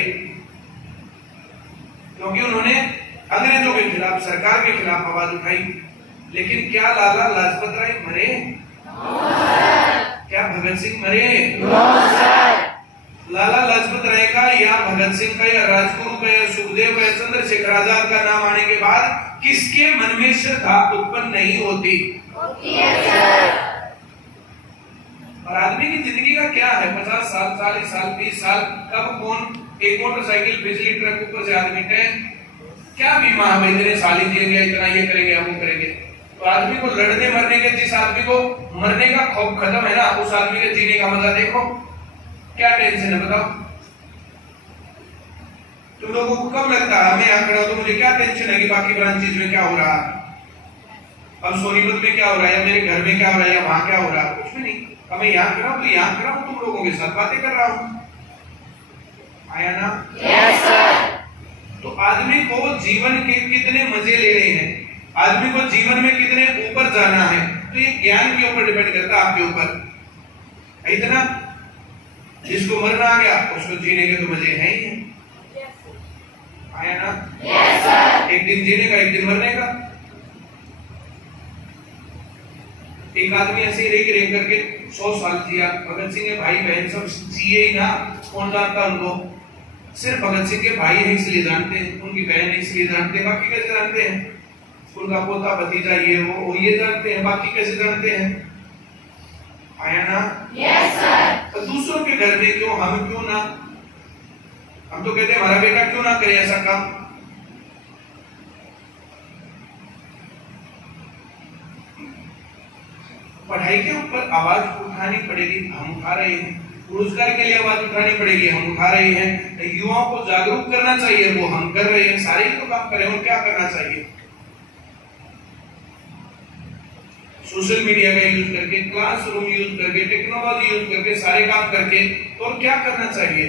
क्योंकि उन्होंने अंग्रेजों के खिलाफ, सरकार के खिलाफ आवाज उठाई। लेकिन क्या लाला लाजपत राय मरे? क्या भगत सिंह मरे? लाला लाजपत राय का या भगत सिंह का या राजगुरु का या सुखदेव का या चंद्रशेखर आजाद का नाम आने के बाद किसके मन में श्रद्धा उत्पन्न नहीं होती? और आदमी की जिंदगी का क्या है? 50 साल, 40 साल, 30 साल, कब कौन एक मोटरसाइकिल, बिजली ट्रक ऊपर से आदमी टैंक क्या बीमा है भाई, इतने साल ही जिएंगे, इतना ये करेंगे, वो करेंगे। तो आदमी को लड़ने मरने के, जिस आदमी को मरने का खौफ खत्म है ना, उस आदमी के जीने का मजा देखो, क्या टेंशन है बताओ। तुम लोगों को कब लगता है मैं यहाँ खड़ा हूं तो मुझे क्या टेंशन है कि बाकी ब्रांचेज में क्या हो रहा है, अब सोनीपत में क्या हो रहा है, या मेरे घर में क्या हो रहा है, या वहां क्या हो रहा है, कुछ भी नहीं। अब मैं यहाँ खड़ा हूं तो यहाँ खड़ा हूं, तुम लोगों के साथ बातें कर रहा हूं, आया ना? Yes sir. तो आदमी को जीवन के कितने मजे लेने हैं, आदमी को जीवन में कितने ऊपर जाना है, तो ये ज्ञान के ऊपर डिपेंड करता है, आपके ऊपर। इतना जिसको मरना आ गया उसको जीने के तो मजे हैं ही है, आया ना? Yes sir. एक दिन जीने का, एक दिन मरने का। एक आदमी ऐसे ही रह करके 100 साल जिया। भगत सिंह के भाई बहन सब जिए ही ना, कौन जानता उनको? सिर्फ भगत सिंह के भाई है इसलिए जानते हैं, उनकी बहन है इसलिए जानते हैं, बाकी कैसे जानते हैं? उनका पोता भतीजा ये वो ये जानते हैं, बाकी कैसे जानते हैं, आया ना? Yes sir. तो दूसरों के घर में क्यों, हम क्यों ना? हम तो कहते हैं हमारा बेटा क्यों ना करे ऐसा काम। पढ़ाई के ऊपर आवाज उठानी पड़ेगी, हम उठा रहे हैं। रोजगार के लिए आवाज उठानी पड़ेगी, हम उठा रहे हैं। युवाओं को जागरूक करना चाहिए, वो हम कर रहे हैं। सारे ही तो काम कर रहे हैं, और क्या करना चाहिए? सोशल मीडिया का यूज करके, क्लासरूम यूज करके, टेक्नोलॉजी यूज करके, सारे काम करके, तो और क्या करना चाहिए?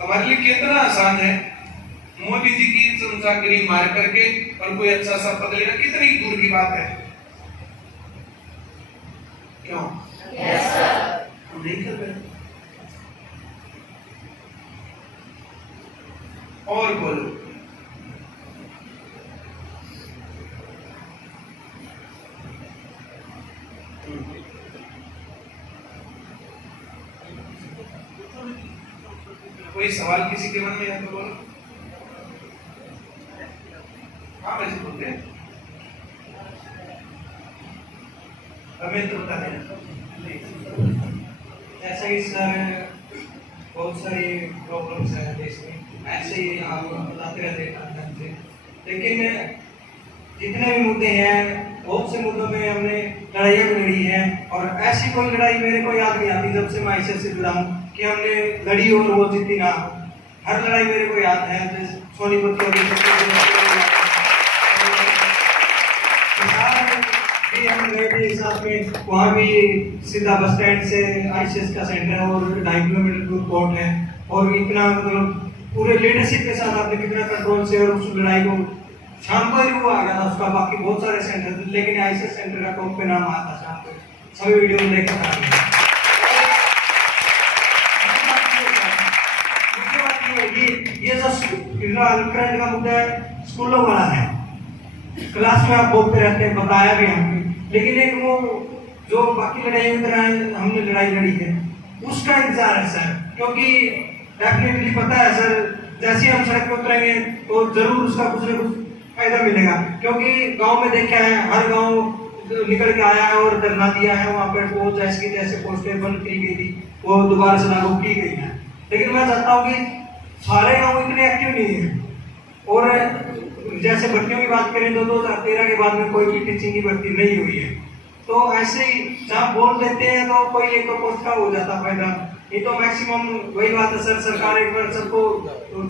हमारे लिए कितना आसान है मोदी जी की चमचागिरी मार करके और कोई अच्छा सा पद लेना, कितनी दूर की बात है। क्यों? Yes sir. हम नहीं कर रहे। और बोलो। कोई सवाल किसी के मन में है तो बोलो। हाँ वैसे बोलते हैं, हमें तो बता देना। ऐसा ही सर बहुत सारी प्रॉब्लम्स है देश में, ऐसे ही हम बताते रहते हैं। लेकिन जितने भी मुद्दे हैं, बहुत से मुद्दों में हमने लड़ाइयाँ भी लड़ी हैं, और ऐसी कोई लड़ाई मेरे को याद नहीं आती जब से मैं आईसीएस से जुड़ा हूँ कि हमने लड़ी और वो जीती ना। हर लड़ाई मेरे को याद है, जैसे सोनीपत हम गए थे साथ में, वहाँ भी सीधा बस स्टैंड से आईसीएस का सेंटर है और 2.5 किलोमीटर दूर कोर्ट है, और इतना मतलब पूरे लीडरशिप के साथ आपने कितना कंट्रोल से, और उस लड़ाई को शाम को ही वो आ गया था उसका। बाकी बहुत सारे सेंटर थे, लेकिन आईसीएस सेंटर का टॉप पे नाम आता शाम को, सभी वीडियो में देखा था। ये जो करंट का मुद्दा है, स्कूलों वाला है, क्लास में आप बोलते रहते हैं, बताया भी हमने, लेकिन एक वो जो बाकी लड़ाई की तरह हमने लड़ाई लड़ी है उसका इंतजार है सर, क्योंकि डेफिनेटली पता है सर, जैसे हम सड़क पर उतरेंगे तो जरूर उसका कुछ न कुछ फायदा मिलेगा, क्योंकि गांव में देखा है, हर गांव निकल के आया है और धरना दिया है, वहाँ पर वो जैसे पोस्टर बंद की गई थी वो दोबारा से लागू की गई है। लेकिन मैं चाहता हूँ कि सारे गाँव इतने एक्टिव नहीं है, और जैसे भर्तियों की बात करें तो 2013 के बाद में कोई भी टीचिंग की भर्ती नहीं हुई है, तो ऐसे ही जहाँ बोल देते हैं तो कोई एक पोस्ट का हो जाता फायदा, ये तो मैक्सिमम वही बात है सर, सरकार एक बार सबको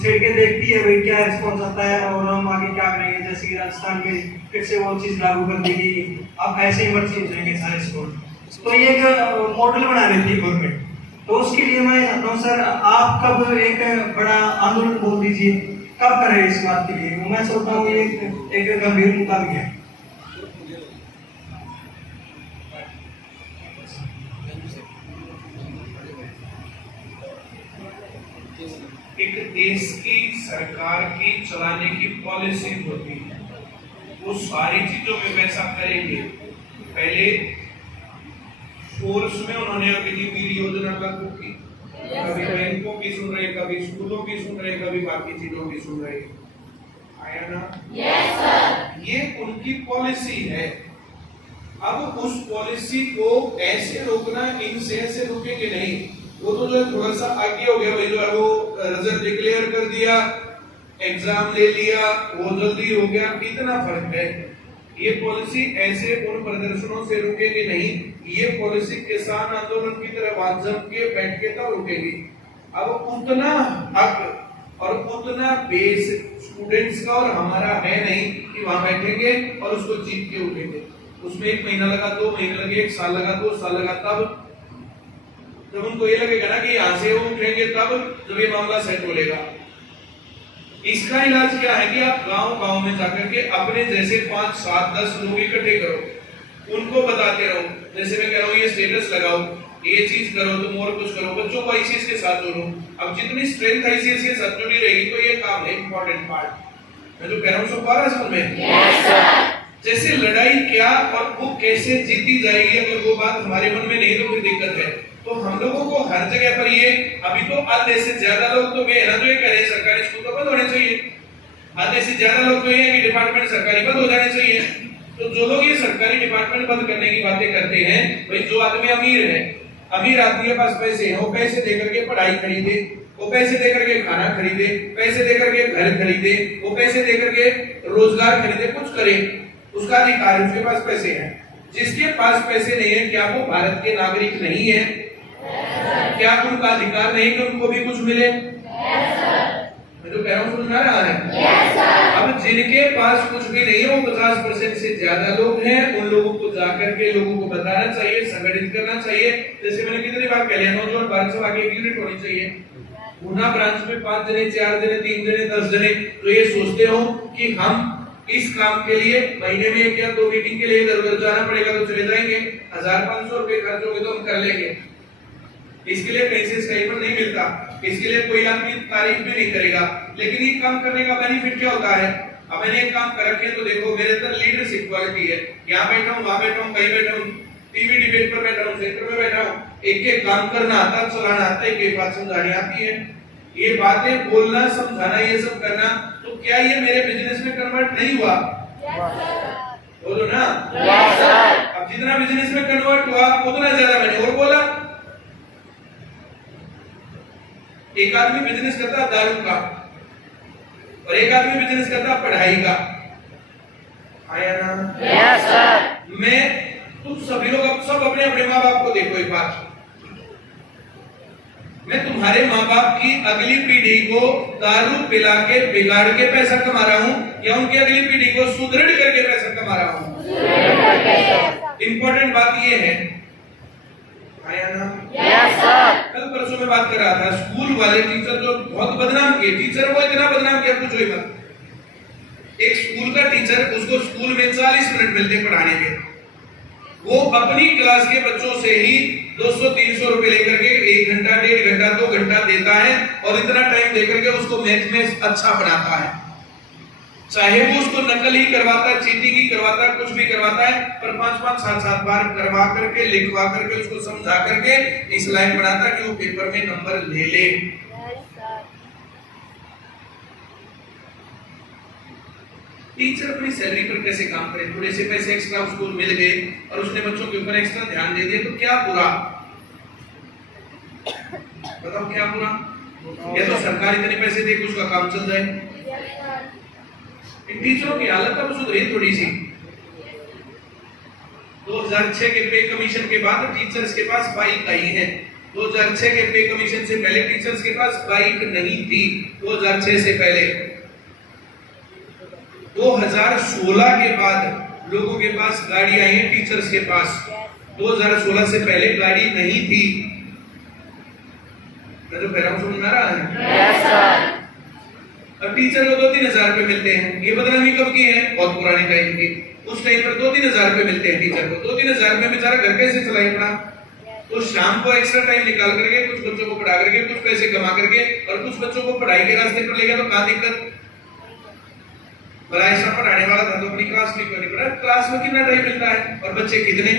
छेड़ के देखती है भाई क्या रिस्पॉन्स आता है और हम आगे क्या करेंगे। जैसे कि राजस्थान में फिर से वो चीज़ लागू कर दी गई, अब ऐसे ही मर्जी हो जाएंगे सारे स्कूल, तो ये एक मॉडल बना रही थी गवर्नमेंट। तो उसके लिए मैं चाहता हूँ सर, आप कब एक बड़ा आंदोलन बोल दीजिए, कब करें इस बात के लिए, मैं सोचता हूँ ये एक गंभीर मुद्दा भी है। एक देश की सरकार की चलाने की पॉलिसी होती है, वो सारी चीजों में पैसा करेंगे। पहले फोर्स में उन्होंने अपनी मील योजना लागू की, कभी बैंकों की सुन रहे, कभी स्कूलों की सुन रहे, कभी बाकी चीजों की सुन रहे, आया ना? Yes sir. ये उनकी पॉलिसी है। अब उस पॉलिसी को ऐसे रोकना, इनसे ऐसे रोकेंगे नहीं। वो तो जो थोड़ा सा आगे हो गया भाई, जो है वो रिजल्ट डिक्लेयर कर दिया, एग्जाम ले लिया, वो जल्दी हो गया, इतना फर्क है। ये पॉलिसी ऐसे उन प्रदर्शनों से रुकेगी नहीं, ये पॉलिसी किसान आंदोलन की तरह बात जम के बैठ के तब रुकेगी। अब उतना हक और उतना बेस स्टूडेंट्स का और हमारा है नहीं कि वहां बैठेंगे और उसको जीत के उठेंगे। उसमें 1 महीना लगा, 2 महीने लगे, 1 साल लगा, 2 साल लगा, तब जब उनको ये लगेगा ना कि यहां से वो उठेंगे, तब जब ये मामला सेट हो लेगा। इसका इलाज क्या है कि आप गांव-गांव में जाकर के अपने जैसे 5, 7, 10 लोग इकट्ठे करो, उनको बताते रहो। जैसे मैं कह रहा हूँ ये स्टेटस लगाओ, ये चीज करो, तुम और कुछ करो, बच्चों को आईसीएस के साथ जोड़ो। अब जितनी स्ट्रेंथ आईसीएस के साथ जुड़ी रहेगी तो ये काम है इंपॉर्टेंट पार्ट। मैं जो कह रहा हूँ सब पारा समझ में? Yes sir. जैसे लड़ाई क्या और वो कैसे जीती जाएगी, अगर वो बात हमारे मन में नहीं तो फिर दिक्कत है। तो हम लोगों को हर जगह पर ये, अभी तो आधे से ज्यादा लोग तो ये जो ये कह रहे हैं सरकारी स्कूल तो बंद होने चाहिए, आधे से ज्यादा लोग तो ये है कि डिपार्टमेंट सरकारी बंद हो जाने चाहिए। तो जो लोग ये सरकारी डिपार्टमेंट बंद करने की बातें करते हैं, भाई जो आदमी अमीर है, अमीर आदमी के पास पैसे हैं, वो पैसे देकर के पढ़ाई खरीदे, वो पैसे देकर के खाना खरीदे, पैसे देकर के घर खरीदे, वो पैसे देकर के रोजगार खरीदे, कुछ करे, उसका अधिकार है, उसके पास पैसे हैं। जिसके पास पैसे नहीं है, क्या वो भारत के नागरिक नहीं है? क्या उनका अधिकार नहीं कि उनको भी कुछ मिले? मैं तो कह रहा हूँ, समझ में आ रहा है? अब जिनके पास कुछ भी नहीं है, वो 50% से ज्यादा लोग हैं, उन लोगों को जाकर के लोगों को बताना चाहिए, संगठित करना चाहिए। जैसे मैंने कितनी बार कह लिया, नौजवान भारत सभा की यूनिट होनी चाहिए। पूना ब्रांच में 5 जने, 4 जने, 3 जने, 10 जने तो ये सोचते हो कि हम इस काम के लिए महीने में 1 या 2 मीटिंग के लिए इधर उधर जाना पड़ेगा तो चले जाएंगे, 1500 रुपए खर्च होंगे तो हम कर लेंगे। इसके लिए पैसे कहीं पर नहीं मिलता, इसके लिए कोई आदमी तारीफ भी नहीं करेगा, लेकिन ये काम करने का बेनिफिट क्या होता है? अब मैंने एक काम कर रखे तो देखो, मेरे अंदर लीडरशिप क्वालिटी है। यहाँ बैठा हूँ, वहां बैठा हूँ, कहीं बैठा हूँ, टीवी डिबेट पर बैठा हूँ, सेंटर में बैठा हूँ, एक एक काम करना आता है, चलाना आता है, एक बात समझानी आती है। ये बातें बोलना, समझाना, ये सब करना, तो क्या ये मेरे बिजनेस में कन्वर्ट नहीं हुआ? बोलो ना। अब जितना बिजनेस में कन्वर्ट हुआ उतना ज्यादा मैंने और बोला। एक आदमी बिजनेस करता दारू का और एक आदमी बिजनेस करता पढ़ाई का, आया ना? Yes sir. मैं तुम सभी लोग अब सब अपने अपने माँ बाप को देखो एक बार। मैं तुम्हारे माँ बाप की अगली पीढ़ी को दारू पिला के बिगाड़ के पैसा कमा रहा हूँ या उनकी अगली पीढ़ी को सुदृढ़ करके पैसा कमा रहा हूँ? इंपॉर्टेंट बात ये है, आया ना? Yes sir. कल परसों में बात कर रहा था, स्कूल वाले टीचर जो बहुत बदनाम किए, टीचर वो इतना बदनाम किया कुछ ही मत। एक स्कूल का टीचर, उसको स्कूल में 40 मिनट मिलते पढ़ाने के, वो अपनी क्लास के बच्चों से ही 200-300 रुपए लेकर के 1 घंटा, 1.5 घंटा, 2 घंटा देता है और इतना टाइम देकर के उसको मैथ में अच्छा पढ़ाता है। चाहे वो उसको नकल ही करवाता है, चीटिंग ही करवाता है, कुछ भी करवाता है, पर 5-5, 7-7 बार करवा करके, लिखवा करके, उसको समझा करके इस लायक बनाता है कि वो पेपर में नंबर ले ले। टीचर अपनी सैलरी पर कैसे काम करे? थोड़े से पैसे एक्स्ट्रा उसको मिल गए और उसने बच्चों के ऊपर एक्स्ट्रा ध्यान दे दिया, तो क्या बुरा? बताओ क्या बुरा? या तो सरकार इतने पैसे दे कि उसका काम चल जाए। टीचरों की हालत अब सुधरी थोड़ी सी। 2006 के पे कमीशन के बाद टीचर्स के पास बाइक आई है। 2006 के पे कमीशन से पहले टीचर्स के पास बाइक नहीं थी। 2006 से पहले 2016 के बाद लोगों के पास गाड़ी आई है, टीचर्स के पास 2016 से पहले गाड़ी नहीं थी। मैं तो कह रहा हूं, समझ में आ रहा है? Yes sir. अब टीचर को 2-3 हजार रुपए मिलते हैं। ये बदनामी कब की है? बहुत पुराने टाइम की। उस टाइम पर 2-3 हजार रुपए मिलते हैं टीचर को। 2-3 हजार में बेचारा घर कैसे चलाए अपना? तो शाम को एक्स्ट्रा टाइम निकाल करके कुछ बच्चों को पढ़ा करके, कुछ पैसे कमा करके और कुछ बच्चों को पढ़ाई के रास्ते पर ले गया, तो कहां दिक्कत? भला ऐसा पढ़ाने वाला था तो अपनी क्लास में क्यों नहीं पढ़ा? क्लास में कितना टाइम मिलता है और बच्चे कितने?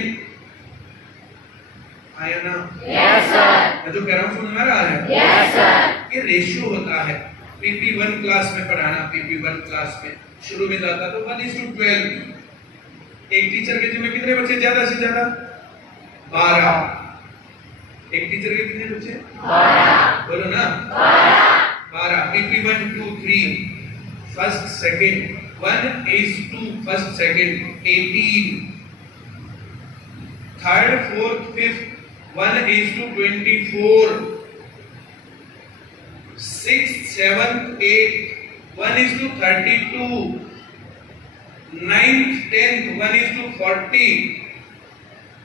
आया ना? Yes sir. मैं जो कह रहा हूँ समझ में आ रहा है? Yes sir. ये रेशियो होता है। PP1 क्लास में पढ़ाना, PP1 क्लास में शुरू में जाता तो 1:12। एक टीचर के जिम्मे कितने बच्चे? ज्यादा से ज्यादा 12। एक टीचर के कितने बच्चे? 12। बोलो ना, 12। PP1, 2, 3 first second 1:2 first second 18, third fourth fifth 1:24, sixth seventh eighth 1:32, ninth tenth 1:40,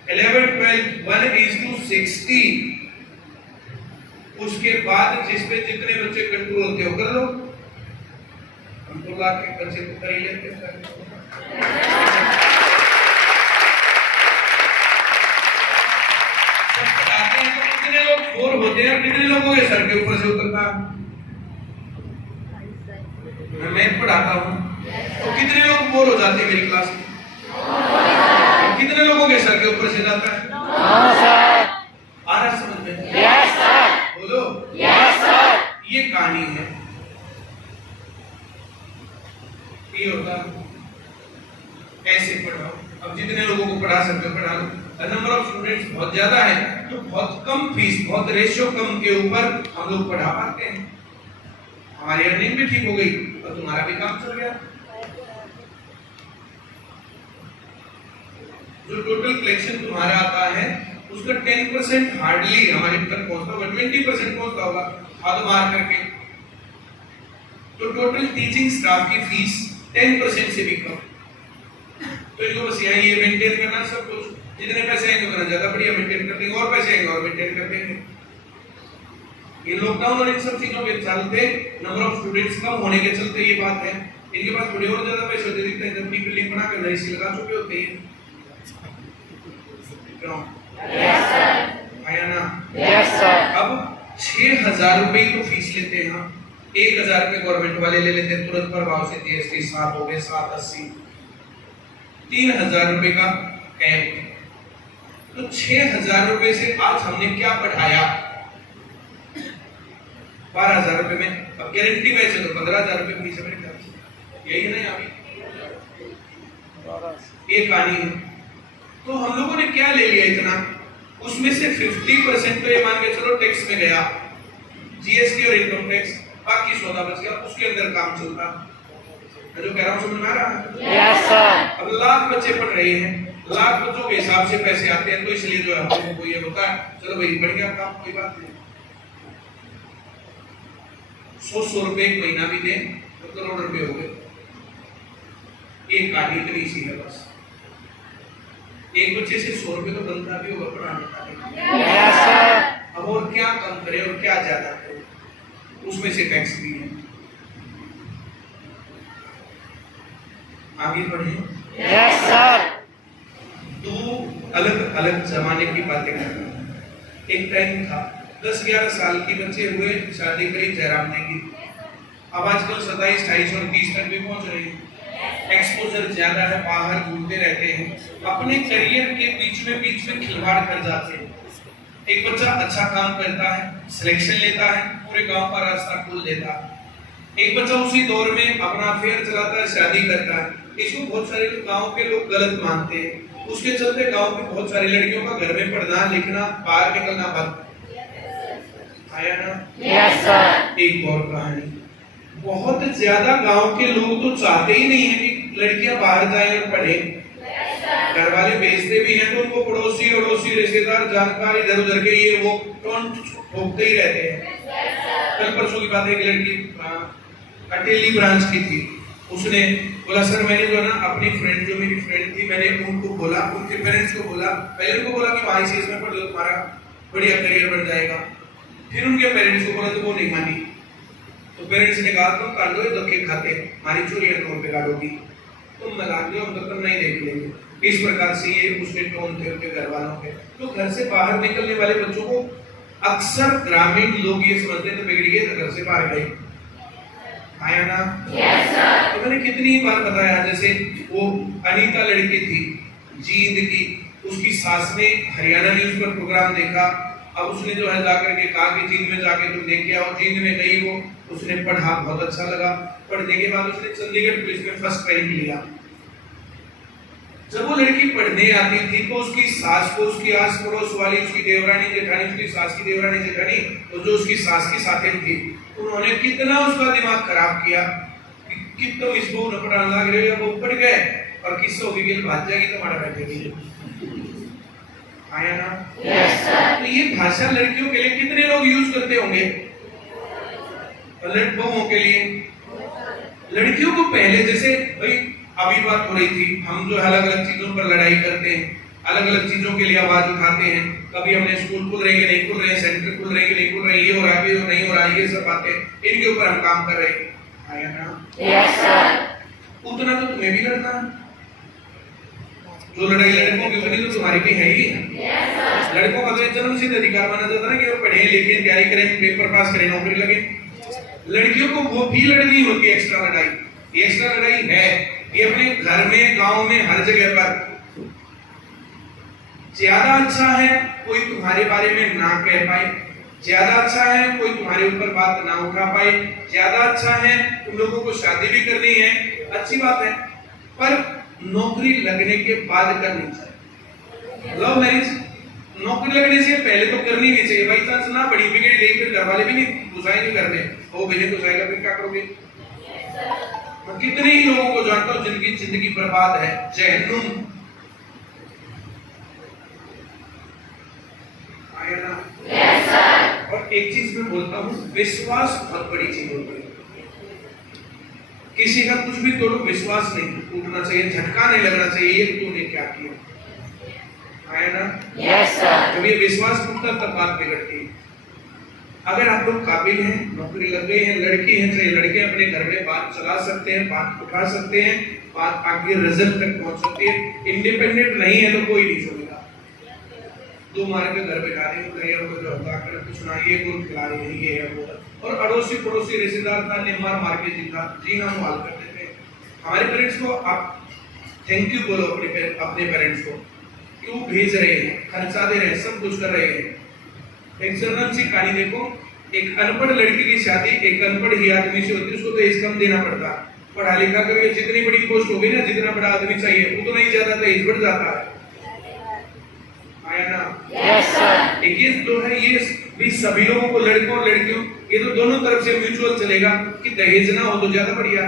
11th 12th 1:60। उसके बाद जिस पे जितने बच्चे कंट्रोल होते हो कर लो, हम तो लाख के बच्चे को कर ही लेते हैं। तो कितने लोग बोर होते हैं, कितने लोगों के सर के ऊपर से उतरता है? मैं मैथ पढ़ाता हूँ तो कितने लोग बोर हो जाते हैं मेरी क्लास में? कितने लोगों के सर के ऊपर से जाता है? आ रहा समझ में? Yes sir. बोलो यस सर। ये कहानी है। ये होता ऐसे पढ़ाओ, अब जितने लोगों को पढ़ा सकते हो पढ़ा लो। नंबर ऑफ स्टूडेंट्स बहुत ज्यादा है तो बहुत कम फीस, बहुत रेशियो कम के ऊपर हम लोग पढ़ा पाते हैं। हमारी अर्निंग भी ठीक हो गई और तुम्हारा भी काम चल गया। जो टोटल कलेक्शन तुम्हारा आता है उसका 10% हार्डली हमारे तक पहुंचता होगा, 20% पहुंचता होगा हाथ मार करके। तो टोटल टीचिंग स्टाफ की फीस 10% से भी कम। तो इनको बस यहाँ ये मेंटेन करना सब कुछ, जितने पैसे आएंगे उतना ज्यादा बढ़िया मेंटेन कर देंगे, और पैसे आएंगे और मेंटेन कर देंगे। ये लॉकडाउन और इन सब चीजों के चलते नंबर ऑफ स्टूडेंट्स कम होने के चलते ये बात है। इनके पास थोड़ी और ज्यादा पैसे होते दिखते हैं, जब अपनी बिल्डिंग बना कर नई सी लगा चुके होते हैं। क्यों? Yes sir. आया ना? Yes sir. अब 6,000 रुपए तो फीस लेते हैं हम, 1,000 रुपए गवर्नमेंट वाले ले लेते हैं तुरंत प्रभाव से, जीएसटी 7 हो गए 780, 3,000 रुपए का कैंप। तो 6,000 रुपए से आज हमने क्या पढ़ाया? 12,000 रुपए में। अब गारंटी बैच है तो 15,000 रुपए फीस है मेरे ख्याल से, यही है ना? अभी ये कहानी है। तो हम लोगों ने क्या ले लिया इतना, उसमें से 50% तो ये मान के चलो टैक्स में गया, जीएसटी और इनकम टैक्स, बाकी 14 बच गया, उसके अंदर काम चलता। मैं जो कह रहा हूँ समझ में आ रहा है? Yes sir. अब लाख बच्चे पढ़ रहे हैं, लाख बच्चों के हिसाब से पैसे आते हैं, तो इसलिए जो है हम लोगों को ये होता है चलो भाई बढ़ गया काम, कोई बात नहीं। 100 रुपए एक महीना भी दे तो करोड़ रुपए हो गए। एक कहानी इतनी सी है बस। एक बच्चे से 100 रुपए तो बनता भी होगा पढ़ाने का। Yes sir. अब और क्या कम करे और क्या ज्यादा करे, उसमें से टैक्स भी है। आगे बढ़े। Yes sir. दो अलग अलग जमाने की बातें करना। एक टाइम था 10-11 साल की बच्चे हुए, शादी करी जयराम ने की। अब आजकल 27, 28 और 30 तक भी पहुंच रही है। एक्सपोजर ज्यादा है, बाहर घूमते रहते हैं, अपने करियर के बीच में खिलवाड़ कर जाते हैं। एक बच्चा अच्छा काम करता है, सिलेक्शन लेता है, पूरे गांव का रास्ता खोल देता है। एक बच्चा उसी दौर में अपना अफेयर चलाता है, शादी करता है। इसको बहुत सारे गांव के लोग गलत मानते हैं, उसके चलते गांव की बहुत सारी लड़कियों का घर में पढ़ना लिखना बाहर निकलना बंद। आया ना? Yes sir. एक और कहानी, बहुत ज्यादा गांव के लोग तो चाहते ही नहीं है कि लड़कियां बाहर जाएं और पढ़ें। घर वाले भेजते भी हैं तो उनको पड़ोसी अड़ोसी रिश्तेदार जानकार इधर उधर के ये वो टोंट ठोकते ही रहते हैं। कल परसों की बात है, एक लड़की अटेली ब्रांच की थी, उसने बोला सर मैंने जो ना अपनी फ्रेंड, जो मेरी फ्रेंड थी, मैंने उनको बोला, उनके पेरेंट्स को बोला, पहले उनको बोला कि वहाँ ICS में पढ़ लो तुम्हारा बढ़िया करियर बन जाएगा। फिर उनके पेरेंट्स को बोला तो वो नहीं मानी। तो पेरेंट्स ने कहा तुम काट दो, धक्के खाते हमारी चोरी अकाउंट पे काटोगी, तुम लगा दो, हम तो नहीं देख लेंगे। इस प्रकार से ये उसके टोन थे उनके घर वालों के। तो घर से बाहर निकलने वाले बच्चों को अक्सर ग्रामीण लोग ये समझते थे बिगड़ गए तो घर से बाहर गए। आया ना? Yes sir. तो मैंने कितनी बार बताया, जैसे वो अनीता लड़की थी जींद की, उसकी सास ने हरियाणा न्यूज पर प्रोग्राम देखा। अब उसने जो है जाकर के कहा कि जींद में जाके तुम देख के आओ। जींद में गई वो, उसने पढ़ा, बहुत अच्छा लगा। पढ़ने के बाद उसने चंडीगढ़ पुलिस में फर्स्ट रैंक लिया। जब वो लड़की पढ़ने आती थी तो उसकी सास को, उसकी आस पड़ोस वाली, उसकी देवरानी जेठानी, उसकी सास की देवरानी जेठानी, तो जो उसकी सास की साथी थी, उन्होंने कितना उसका दिमाग खराब किया कि कि तुम इसको न पढ़ाने लग रहे हो, वो पढ़ गए और किस्सा होगी कि भाग जाएगी तुम्हारा बैठेगी। आया ना? Yes sir. तो ये भाषा लड़कियों के लिए कितने लोग यूज करते होंगे? और लड़कों के लिए, लड़कियों को पहले जैसे भाई अभी बात हो रही थी, हम जो अलग अलग चीजों पर लड़ाई करते हैं, अलग अलग चीजों के लिए आवाज उठाते हैं, कभी हमने स्कूल खुल रहे हैं कि नहीं खुल रहे, सेंटर खुल रहे हैं कि नहीं खुल रहे, ये हो रहा है कि नहीं हो रहा, ये सब बातें इनके ऊपर हम काम कर रहे हैं। आया ना? Yes sir. उतना तो तुम्हें भी लड़ना है। जो लड़ाई लड़कों की उतनी तो तुम्हारी भी है ही। लड़कों का तो एक जन्म सिद्ध अधिकार माना जाता है ना कि वो पढ़े लिखे तैयारी करें, पेपर पास करें, नौकरी लगे। लड़कियों को वो भी लड़नी होती है एक्स्ट्रा लड़ाई। ये एक्स्ट्रा लड़ाई है, ये अपने घर में, गांव में, हर जगह पर। ज्यादा अच्छा है कोई तुम्हारे बारे में ना कह पाए, ज्यादा अच्छा है कोई तुम्हारे ऊपर बात ना उठा पाए, ज्यादा अच्छा है तुम लोगों को शादी भी करनी है, अच्छी बात है, पर नौकरी लगने के बाद करनी चाहिए। लव मैरिज नौकरी लगने से पहले तो करनी नहीं चाहिए। बाई चांस ना बड़ी बिगड़ गई, फिर घर वाले भी नहीं गुस्साए नहीं करते, वो बहन गुस्साएगा, फिर क्या करोगे? मैं कितने ही लोगों को जानता हूं जिनकी जिंदगी बर्बाद है, जहन्नुम। आया ना? Yes sir. और एक चीज मैं बोलता हूं, विश्वास बहुत बड़ी चीज होती है। किसी का कुछ भी तोड़ो, विश्वास नहीं टूटना चाहिए, झटका नहीं लगना चाहिए ये तूने क्या किया। आया ना? Yes sir. जब ये विश्वास टूटता तब बात बिगड़ती है। अगर आप लोग काबिल हैं, नौकरी लग गई है, लड़की हैं चाहे लड़के, अपने घर में बात चला सकते हैं, बात उठा सकते हैं, बात आगे रिजल्ट तक पहुंच सकती है, इंडिपेंडेंट नहीं है तो कोई नहीं छोड़ेगा। दो मार के घर बैठा देंगे, कुछ ना ये गुण खिला रहे हैं, ये है वो, और अड़ोसी पड़ोसी रिश्तेदार ताने मार मार के जीना मुहाल कर देते हैं। हमारे पेरेंट्स को आप थैंक यू बोलो अपने पेरेंट्स को, क्यों भेज रहे हैं, खर्चा दे रहे हैं, सब कुछ कर रहे हैं। एक जर्नल सी कहानी देखो, एक अनपढ़ लड़की की शादी एक अनपढ़ ही आदमी से होती है, उसको तो एज कम देना पड़ता है। पढ़ा लिखा करके जितनी बड़ी पोस्ट होगी ना, जितना बड़ा आदमी चाहिए उतना ही ज्यादा तो एज बढ़ जाता है। आया ना? Yes sir. एक ये तो है, ये भी सभी लोगों को, लड़कों और लड़कियों, ये तो दोनों तरफ से म्यूचुअल चलेगा कि दहेज ना हो तो ज्यादा बढ़िया।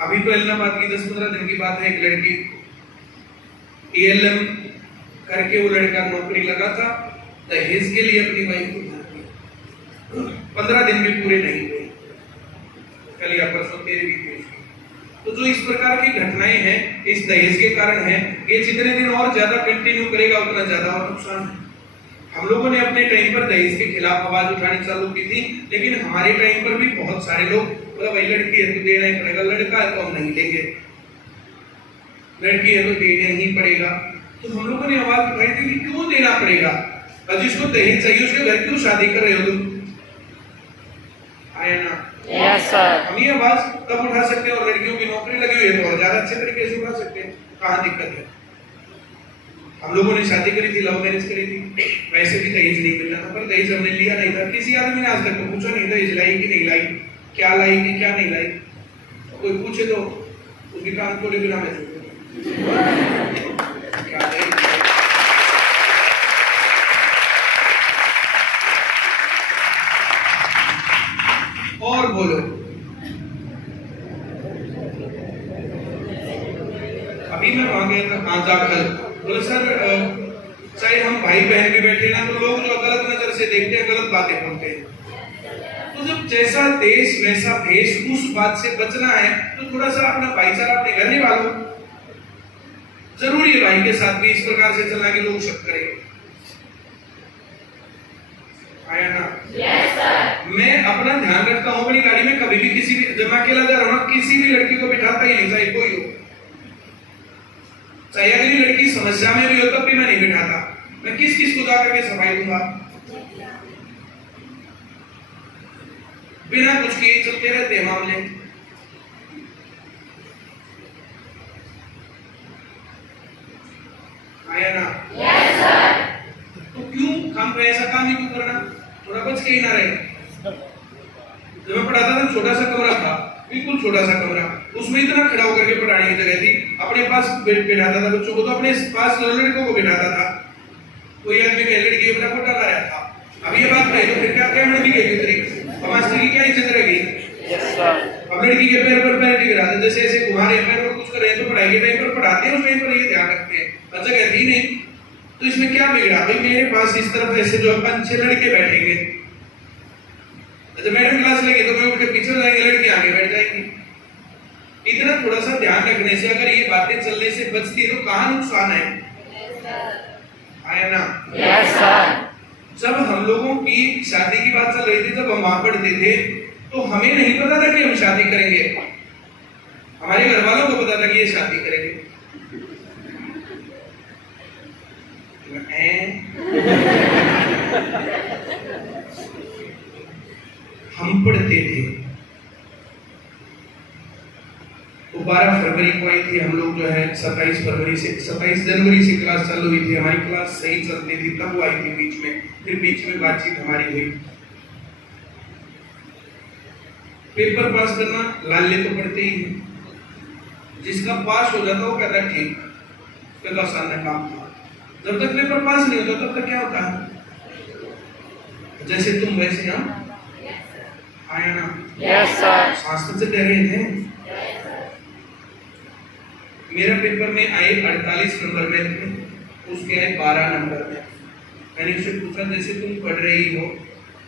अभी तो इलाहाबाद की 10-15 दिन की बात है, एक लड़की ALM करके वो लड़का नौकरी लगा था, दहेज के लिए अपनी वाइफ को घर दिया, 15 दिन भी पूरे नहीं हुए, कल या परसों 13वीं पेश की। तो जो इस प्रकार की घटनाएं हैं इस दहेज के कारण है, ये जितने दिन और ज्यादा कंटिन्यू करेगा उतना ज्यादा और नुकसान है। हम लोगों ने अपने टाइम पर दहेज के खिलाफ आवाज उठानी चालू की थी, लेकिन हमारे टाइम पर भी बहुत सारे लोग बोला भाई लड़की है तो देना ही पड़ेगा, लड़का है तो हम नहीं लेंगे, लड़की है तो देना ही पड़ेगा। तो हम लोगों ने आवाज उठाई थी कि क्यों देना पड़ेगा, और जिसको दहेज चाहिए उसके घर क्यों शादी कर रहे हो तुम। आया ना? Yes sir. हम ये आवाज तब उठा सकते हैं और लड़कियों की नौकरी लगी हुई है तो और ज्यादा अच्छे तरीके से उठा सकते हैं। कहाँ दिक्कत है? हम लोगों ने शादी करी थी, लव मैरिज करी थी, वैसे भी दहेज नहीं मिलना था, पर दहेज हमने लिया नहीं था। किसी आदमी ने आज तक तो पूछा नहीं दहेज लाई कि नहीं लाई, क्या लाई कि क्या नहीं लाई। कोई पूछे तो उसके कान खोले बिना मैं क्या और बोलो। अभी मैं वहां गया था कांताखल, बोले सर चाहे हम भाई बहन भी बैठे ना तो लोग जो गलत नजर से देखते हैं, गलत बातें बोलते हैं। तो जब जैसा देश वैसा भेष, उस बात से बचना है तो थोड़ा सा अपना भाईचारा अपने घर निभालो। जरूरी है भाई के साथ भी इस प्रकार से चलना कि लोग शक करें। आया ना? Yes sir. मैं अपना ध्यान रखता हूँ अपनी गाड़ी में, कभी भी किसी भी, जब मैं अकेला जा रहा हूँ किसी भी लड़की को बिठाता ही नहीं, चाहे कोई हो, चाहे अगली लड़की समस्या में भी हो तब भी मैं नहीं बिठाता। मैं किस को जाकर के सफाई दूंगा, बिना कुछ किए चलते रहते हैं मामले। आया ना? Yes sir. तो क्यों हम पे ऐसा काम ही क्यों करना, थोड़ा बच के ही ना रहे। जब मैं पढ़ाता था छोटा सा कमरा था, बिल्कुल छोटा सा कमरा, उसमें इतना खड़ा होकर के पढ़ाने की जगह थी, अपने पास बैठाता था बच्चों को, तो अपने पास लड़कों को बैठाता था। कोई आदमी कहे लड़की अपना फोटा लाया था, अब ये बात कहे तो फिर क्या मैंने भी कही, मास्टर की क्या इज्जत रहेगी? Yes sir. अब लड़की के पैर पर पैर टिक रहा था, जैसे ऐसे घुमा रहे पैर पर, कुछ कर रहे हैं तो पढ़ाई के टाइम पर पढ़ाते हैं, उस टाइम पर ये ध्यान रखते हैं। अच्छा कहती ही नहीं तो इसमें क्या बिगड़ा भाई, मेरे पास इस तरफ ऐसे जो 5-6 लड़के बैठेंगे, अच्छा मैडम क्लास लगी तो मैं उठ के पीछे जाएंगे, लड़की आगे बैठ जाएंगी। इतना थोड़ा सा ध्यान रखने से अगर ये बातें चलने से बचती है तो कहाँ नुकसान है? आया ना? Yes sir. जब हम लोगों की शादी की बात चल रही थी, जब हम वहां पढ़ते थे तो हमें नहीं पता था कि हम शादी करेंगे, हमारे घर वालों को पता था कि ये शादी करेंगे। हम पढ़ते थे तो 12 फरवरी को आई थी, हम लोग जो है 27 जनवरी से क्लास चालू हुई थी, हमारी क्लास सही चलती थी, तब वो आई थी बीच में, फिर बीच में बातचीत हमारी हुई। पेपर पास करना लाले तो पढ़ते ही है, जिसका पास हो जाता वो कहता ठीक, उसका आसान काम था। जब तक पेपर पास नहीं होता तब तक क्या होता है? जैसे तुम वैसे हम, आया ना? Yes sir. शास्त्र से डर रहे थे। मेरा पेपर में आए 48 नंबर में थे, उसके आए 12 नंबर में। मैंने उससे पूछा जैसे तुम पढ़ रही हो,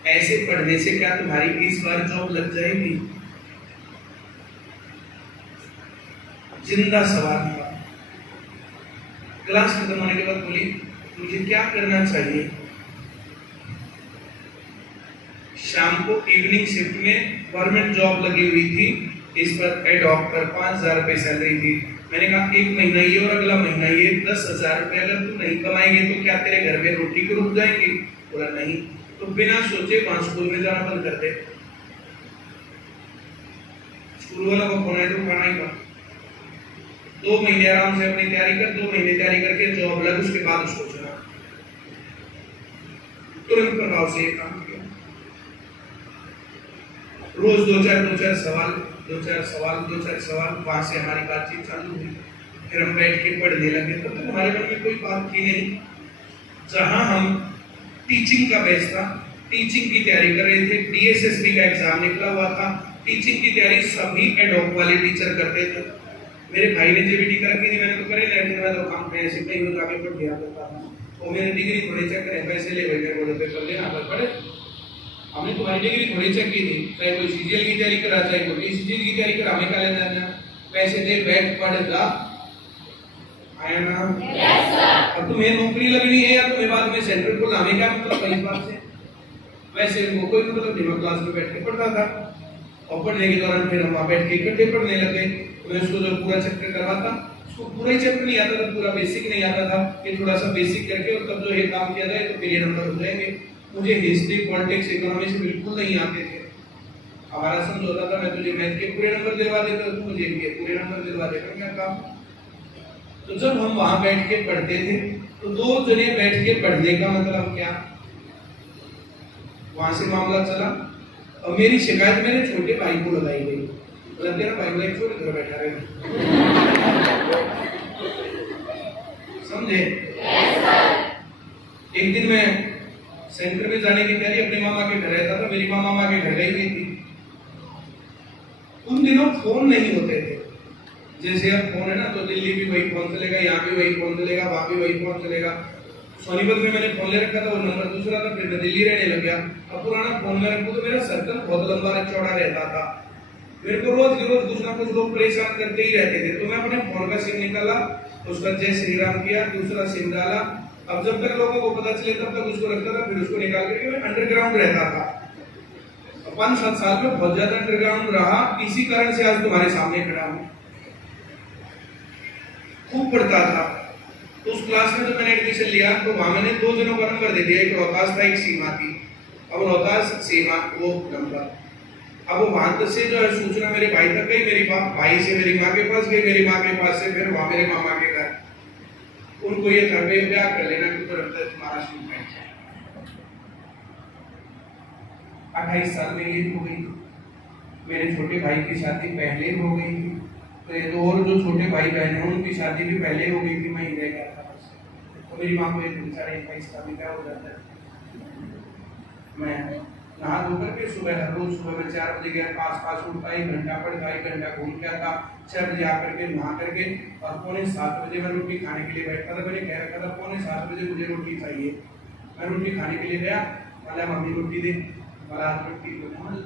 ऐसे पढ़ने से क्या तुम्हारी इस बार जॉब लग जाएगी? जिंदा सवाल था। क्लास खत्म होने के बाद बोली मुझे क्या करना चाहिए? शाम को इवनिंग शिफ्ट में गवर्नमेंट जॉब लगी हुई थी, इस पर एड हॉक पर 5,000 रुपए सैलरी थी। मैंने कहा 1 महीना ये और अगला महीना ये, 10,000 रुपए अगर तू नहीं कमाएंगे तो क्या तेरे घर में रोटी को रुक जाएंगी? बोला नहीं। तो बिना सोचे वहां स्कूल में जाना बंद कर दे। स्कूल वाला को फोन आया तो उठाना ही पड़ा। 2 महीने आराम से अपनी तैयारी कर, 2 महीने तैयारी करके जॉब लग, उसके बाद उसको चुना। तुरंत प्रभाव से ये काम किया। रोज 2-4 सवाल, वहां से हमारी बातचीत चालू हुई। फिर हम बैठ के पढ़ने लगे। तब तक हमारे मन में कोई बात थी नहीं। जहां हम टीचिंग का बैच था, टीचिंग की तैयारी कर रहे थे, DSSB का एग्जाम निकला हुआ था, टीचिंग की तैयारी सभी एडॉक वाले टीचर करते थे। मेरे भाई ने JBT कर रखी थी, मैंने तो करे नहीं, मैं तो काम पे ऐसे कहीं हो जाके पढ़ गया करता था। वो मेरी डिग्री थोड़ी चेक करें, पैसे ले भाई बोले पेपर लेना पर पढ़े। हमने तुम्हारी डिग्री थोड़ी चेक की थी, चाहे कोई CGL की तैयारी करा, चाहे कोई किसी चीज की तैयारी करा, हमें क्या लेना देना? पैसे दे, बैठ पढ़, आया ना? Yes sir. अब तुम्हें नौकरी लगनी है या तुम्हें बाद में सेंटर को लाने का मतलब इस बात से? वैसे इनको कोई मतलब नहीं, मैं क्लास में बैठ के पढ़ता था और पढ़ने के दौरान फिर हम वहाँ बैठ के इकट्ठे पढ़ने लगे। मैं उसको जो पूरा चैप्टर करवाता, उसको पूरा ही चैप्टर नहीं आता था, पूरा बेसिक नहीं आता था, ये थोड़ा सा बेसिक करके और तब जो ये काम किया जाए तो फिर ये नंबर हो जाएंगे। मुझे हिस्ट्री, पॉलिटिक्स, इकोनॉमिक्स बिल्कुल नहीं आते थे। हमारा समझ होता था मैं तुझे मैथ के पूरे नंबर दिलवा देता, तू मुझे भी पूरे नंबर दिलवा देगा, क्या काम। तो जब हम वहां बैठ के पढ़ते थे तो 2 जने बैठ के पढ़ने का मतलब क्या? वहां से मामला चला और मेरी शिकायत मेरे छोटे भाई को लगाई गई। मतलब तेरा भाई मेरे छोटे घर बैठा रहे, समझे? एक दिन मैं सेंटर में जाने की तैयारी अपने मामा के घर रहता था, मेरी मामा के घर गई हुई थी। उन दिनों फोन नहीं होते थे, जैसे अब फोन है ना, तो दिल्ली भी वही फोन चलेगा, यहाँ भी वही फोन चलेगा, वहां भी वही फोन चलेगा। सोनीपत में मैंने फोन ले रखा था, वो नंबर दूसरा था, फिर मैं दिल्ली रहने लग गया। अब पुराना फोन में रखूं तो मेरा सर्कल बहुत लंबा चौड़ा रहता था, मेरे को रोज कुछ ना कुछ लोग परेशान करते ही रहते थे। तो मैं अपने फोन का सिम निकाला, उसका जय श्री राम किया, दूसरा सिम डाला। अब जब तक लोगों को पता चले तब तक उसको रखता था, फिर उसको निकाल करके मैं अंडरग्राउंड रहता था। 5-7 साल में बहुत ज्यादा अंडरग्राउंड रहा, इसी कारण से आज तुम्हारे सामने खड़ा हूं। खूब पढ़ता था। तो उस क्लास में जब मैंने एडमिशन लिया तो वहां मैंने 2 जनों का नंबर दे दिया, एक रोहतास था, एक सीमा थी। अब रोहतास सीमा वो नंबर, अब वो वहां से जो है सूचना मेरे भाई तक गई, मेरी भाई से मेरी माँ के पास गई, मेरी माँ के पास से फिर वहां मेरे मामा के घर। उनको ये था कि ब्याह कर लेना कि तुरंत महाराष्ट्र में बैठ जाए। 28 साल में ये हो गई। मेरे छोटे भाई की शादी पहले हो गई थी, तो ये 2 और जो छोटे भाई बहन हैं उनकी शादी भी पहले हो गई थी, मैं ही रह गया था बस। तो मेरी माँ को ये बेचारा 21 का भी क्या हो जाता है। मैं नहा धो करके सुबह हर रोज सुबह में 4 बजे के आस-पास उठता, 1 घंटा पढ़ता, 1 घंटा घूम के आता, 6 बजे आकर के नहा करके और पौने 7 बजे मैं रोटी खाने के लिए बैठता था। मैंने कह रखा था पौने 7 बजे मुझे रोटी चाहिए। मैं रोटी खाने के लिए गया, बोला मम्मी रोटी दे, बोला आज रोटी क्यों नहीं मिल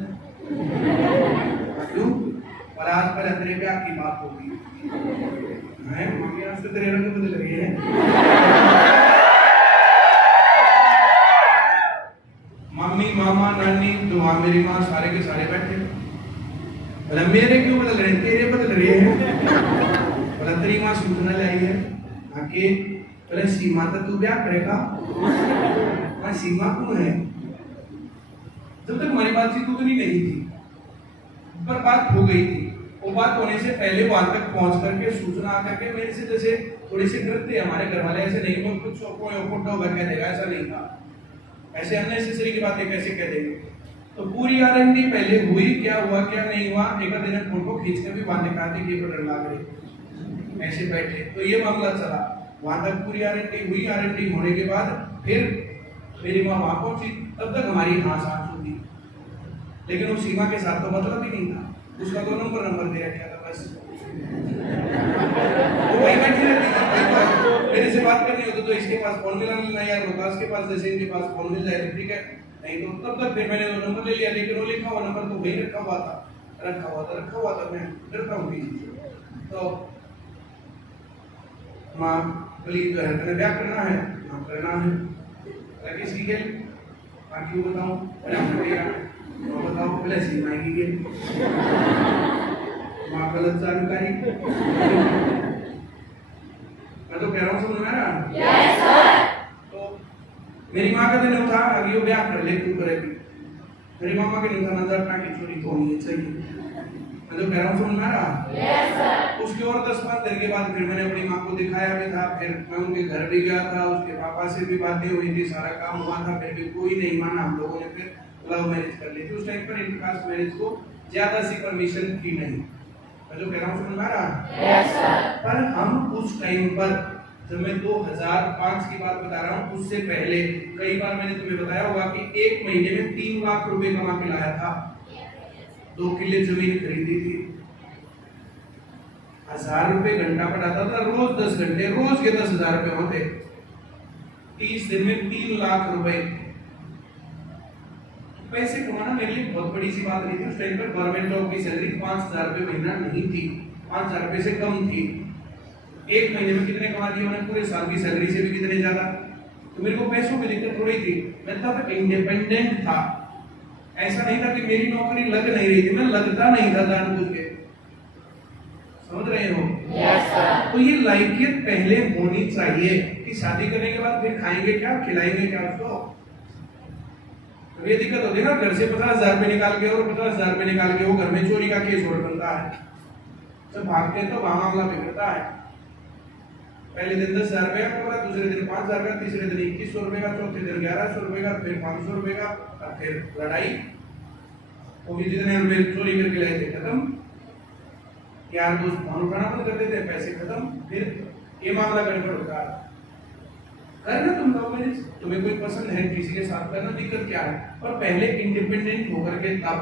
क्यों? बोला आज पर अंदर पे आपकी बात होगी। मैं मम्मी आज से तेरे रंग बदल रही है। मम्मी मामा नानी दुआ मेरी माँ सारे के सारे बैठे। बोला मेरे क्यों बदल रहे हैं? तेरे बदल रहे हैं। बोला तेरी माँ सूचना लाई है आके। बोले सीमा तो तू ब्याह करेगा? हाँ सीमा कौन है? जब तक हमारी बातचीत उतनी नहीं थी पर बात हो गई थी। वो बात होने से पहले वहां तक पहुंच करके सूचना आकर के मेरे से जैसे थोड़ी सी डरते हमारे घर वाले, ऐसे नहीं वो कुछ कोई फोटो होगा कह देगा, ऐसा नहीं था। ऐसे अननेसेसरी की बातें कैसे कह देंगे? तो पूरी आरएनडी पहले हुई, क्या हुआ क्या नहीं हुआ, एक दिन फोटो खींच कर भी वहां दिखा दी कि डर लग रही, ऐसे बैठे। तो ये मामला चला, वहां तक पूरी आरएनडी हुई। आरएनडी होने के बाद फिर मेरी माँ वहां पहुंची, तब तक हमारी हाँ सांस होती, लेकिन उस सीमा के साथ तो मतलब ही नहीं था। उसका तो नंबर दे रखा था बस। वो वही बैठी रहती थी, मेरे से बात करनी होती तो इसके पास फोन मिला यार रोकास के पास, जैसे इनके पास फोन मिल जाए तो ठीक है, नहीं तो तब तक फिर मैंने वो नंबर ले लिया। लेकिन वो लिखा हुआ नंबर तो वही रखा हुआ था। मैं डरता हूँ किसी से। तो माँ बोली जो है मैंने ब्याह करना है, हाँ करना है, किसकी के बाकी वो बताऊँ, बताओ पहले सीमा की के माँ गलत जानकारी। मैं तो कह रहा हूँ समझ में आ रहा? Yes sir. तो मेरी माँ का दिन था अभी वो ब्याह कर ले, क्यों करेगी? मेरी मामा के दिन था नजर ना की चोरी तो होनी चाहिए। मैं तो कह रहा हूँ समझ में आ रहा? Yes sir. उसके और 10-5 दिन के बाद फिर मैंने अपनी माँ को दिखाया भी था, फिर मैं उनके घर भी गया था, उसके पापा से भी बातें हुई थी, सारा काम हुआ था, फिर भी कोई नहीं माना। हम लोगों ने फिर लव मैरिज कर ली थी। उस टाइम पर इंटरकास्ट मैरिज को ज्यादा सी परमिशन थी नहीं। मैं जो कह रहा हूँ समझ में आ रहा? Yes sir. पर हम उस टाइम पर, जब मैं 2005 की बात बता रहा हूँ, उससे पहले कई बार मैंने तुम्हें बताया होगा कि 1 महीने में 3 लाख रुपए कमा के लाया था। 2 किले जमीन खरीदी थी, 1000 रुपए घंटा पढ़ाता था, रोज 10 घंटे, रोज के 10,000 रुपए होते। 30 दिन में 3 लाख रुपए। पैसे कमाना मेरे लिए बहुत बड़ी सी बात नहीं थी। उस टाइम पर गवर्नमेंट जॉब की सैलरी 5,000 रुपए महीना नहीं थी, 5,000 रुपए से कम थी। 1 महीने में कितने कमा दिए मैंने? पूरे साल की सैलरी से भी कितने ज्यादा। तो मेरे को पैसों की दिक्कत थोड़ी थी, मैं तब इंडिपेंडेंट था। ऐसा नहीं था कि मेरी नौकरी लग नहीं रही थी, मैं लगता नहीं था जानबूझ के। समझ रहे हो? Yes sir. तो ये लायकियत पहले होनी चाहिए कि शादी करने के बाद फिर खाएंगे क्या, खिलाएंगे क्या उसको। तो ये दिक्कत होती है ना, घर से 50,000 रुपए निकाल के और 50,000 रुपए निकाल के वो घर में चोरी का केस और बनता है। जब भागते हैं तो वहां मामला बिगड़ता है। पहले दिन 10,000 रुपए का पकड़ा, दूसरे दिन 5,000 का, तीसरे दिन 2100 रुपए का, चौथे दिन 1100 रुपए का, फिर 500 रुपए का, और फिर लड़ाई। वो भी जितने रुपए चोरी करके लाए थे खत्म, यार दोस्त फोन उठाना बंद कर देते, पैसे खत्म, फिर ये मामला गड़बड़ होता है। करना तुम लव मैरिज, तुम्हें कोई पसंद है किसी के साथ करना, दिक्कत क्या है? और पहले इंडिपेंडेंट होकर के तब।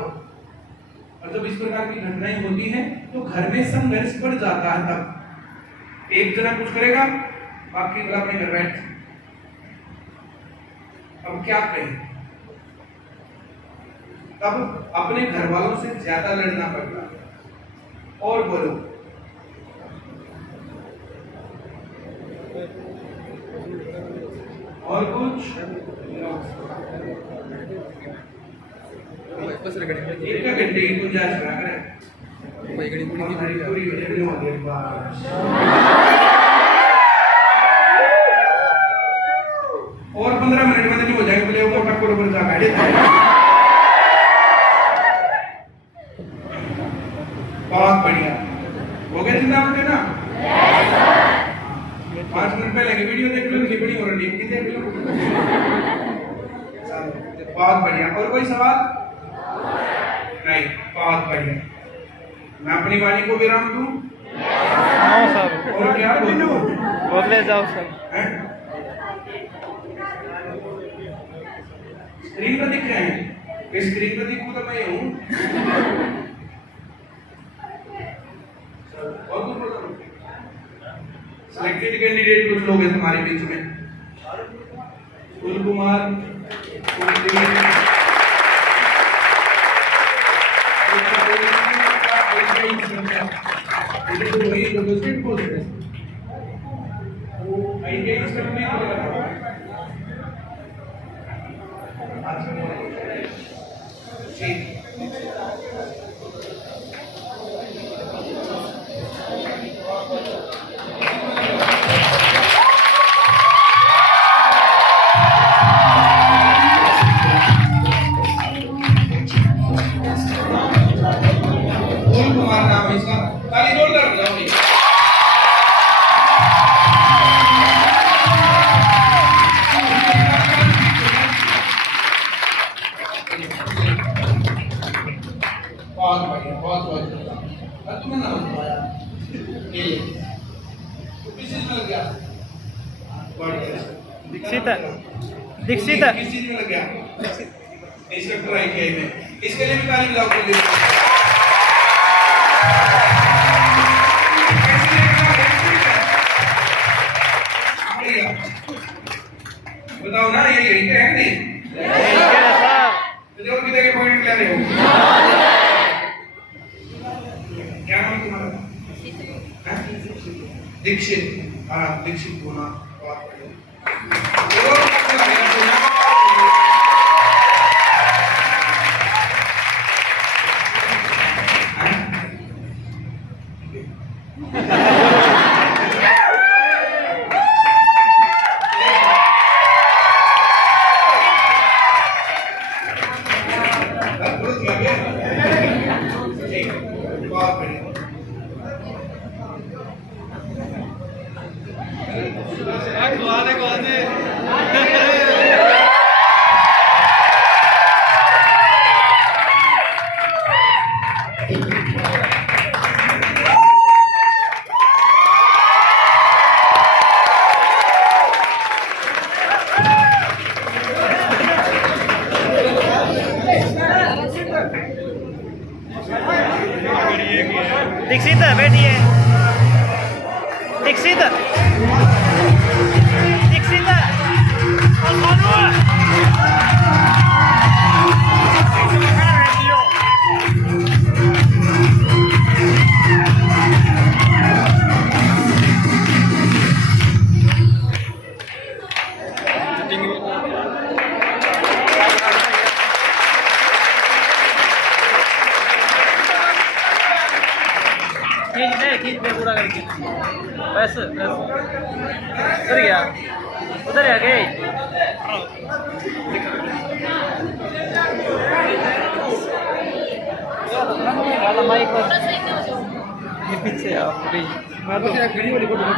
और जब इस प्रकार की घटनाएं होती हैं तो घर में संघर्ष बढ़ जाता है। तब एक जना कुछ करेगा, बाकी वाला अपने घर बैठ। अब क्या करें? तब अपने घर वालों से ज्यादा लड़ना पड़ता है। और बोलो, और कुछ? एक घंटे की गुंजाइश रखा करें, पूरी हो जाए और 15 मिनट में नहीं हो जाएगा, बोले ऊपर टक्कर ऊपर जाकर। बहुत बढ़िया हो गया, चिंता मत करना। 5 मिनट पहले की वीडियो देख लो, बड़ी हो रही है, देख लो। बहुत बढ़िया। और कोई सवाल? नहीं, बहुत बढ़िया। मैं अपनी वाणी को विराम दूं? हाँ सर। और क्या बोलूं? बोले जाओ सर। स्क्रीन पर दिख रहे हैं स्क्रीन पे दिखूं तो मैं हूँ। सिलेक्टेड कैंडिडेट कुछ लोग हैं तुम्हारे बीच में। कुल कुमार, कुमार नाम है इसका। ताली जोरदार बजाओ भैया। बहुत बढ़िया, बहुत बढ़िया। अब तुम्हें नाम बताया ये तो किस चीज में लग गया? बढ़िया। दीक्षित दीक्षित किस चीज में लग गया? इंस्ट्रक्टर आईटीआई में। इसके लिए भी ताली बजाओ के लिए। बताओ ना, ये यही है नहीं? तो कितने के पॉइंट ले रहे हो? क्या नाम तुम्हारा? दीक्षित। हाँ, दीक्षित होना बहुत दीक्षित बैठिए। दीक्षित दीक्षित खींच दे पूरा करके। बस उधर गया, उधर आ गए। माइक ये पीछे आओ प्लीज। मैं तो वीडियो रिकॉर्ड कर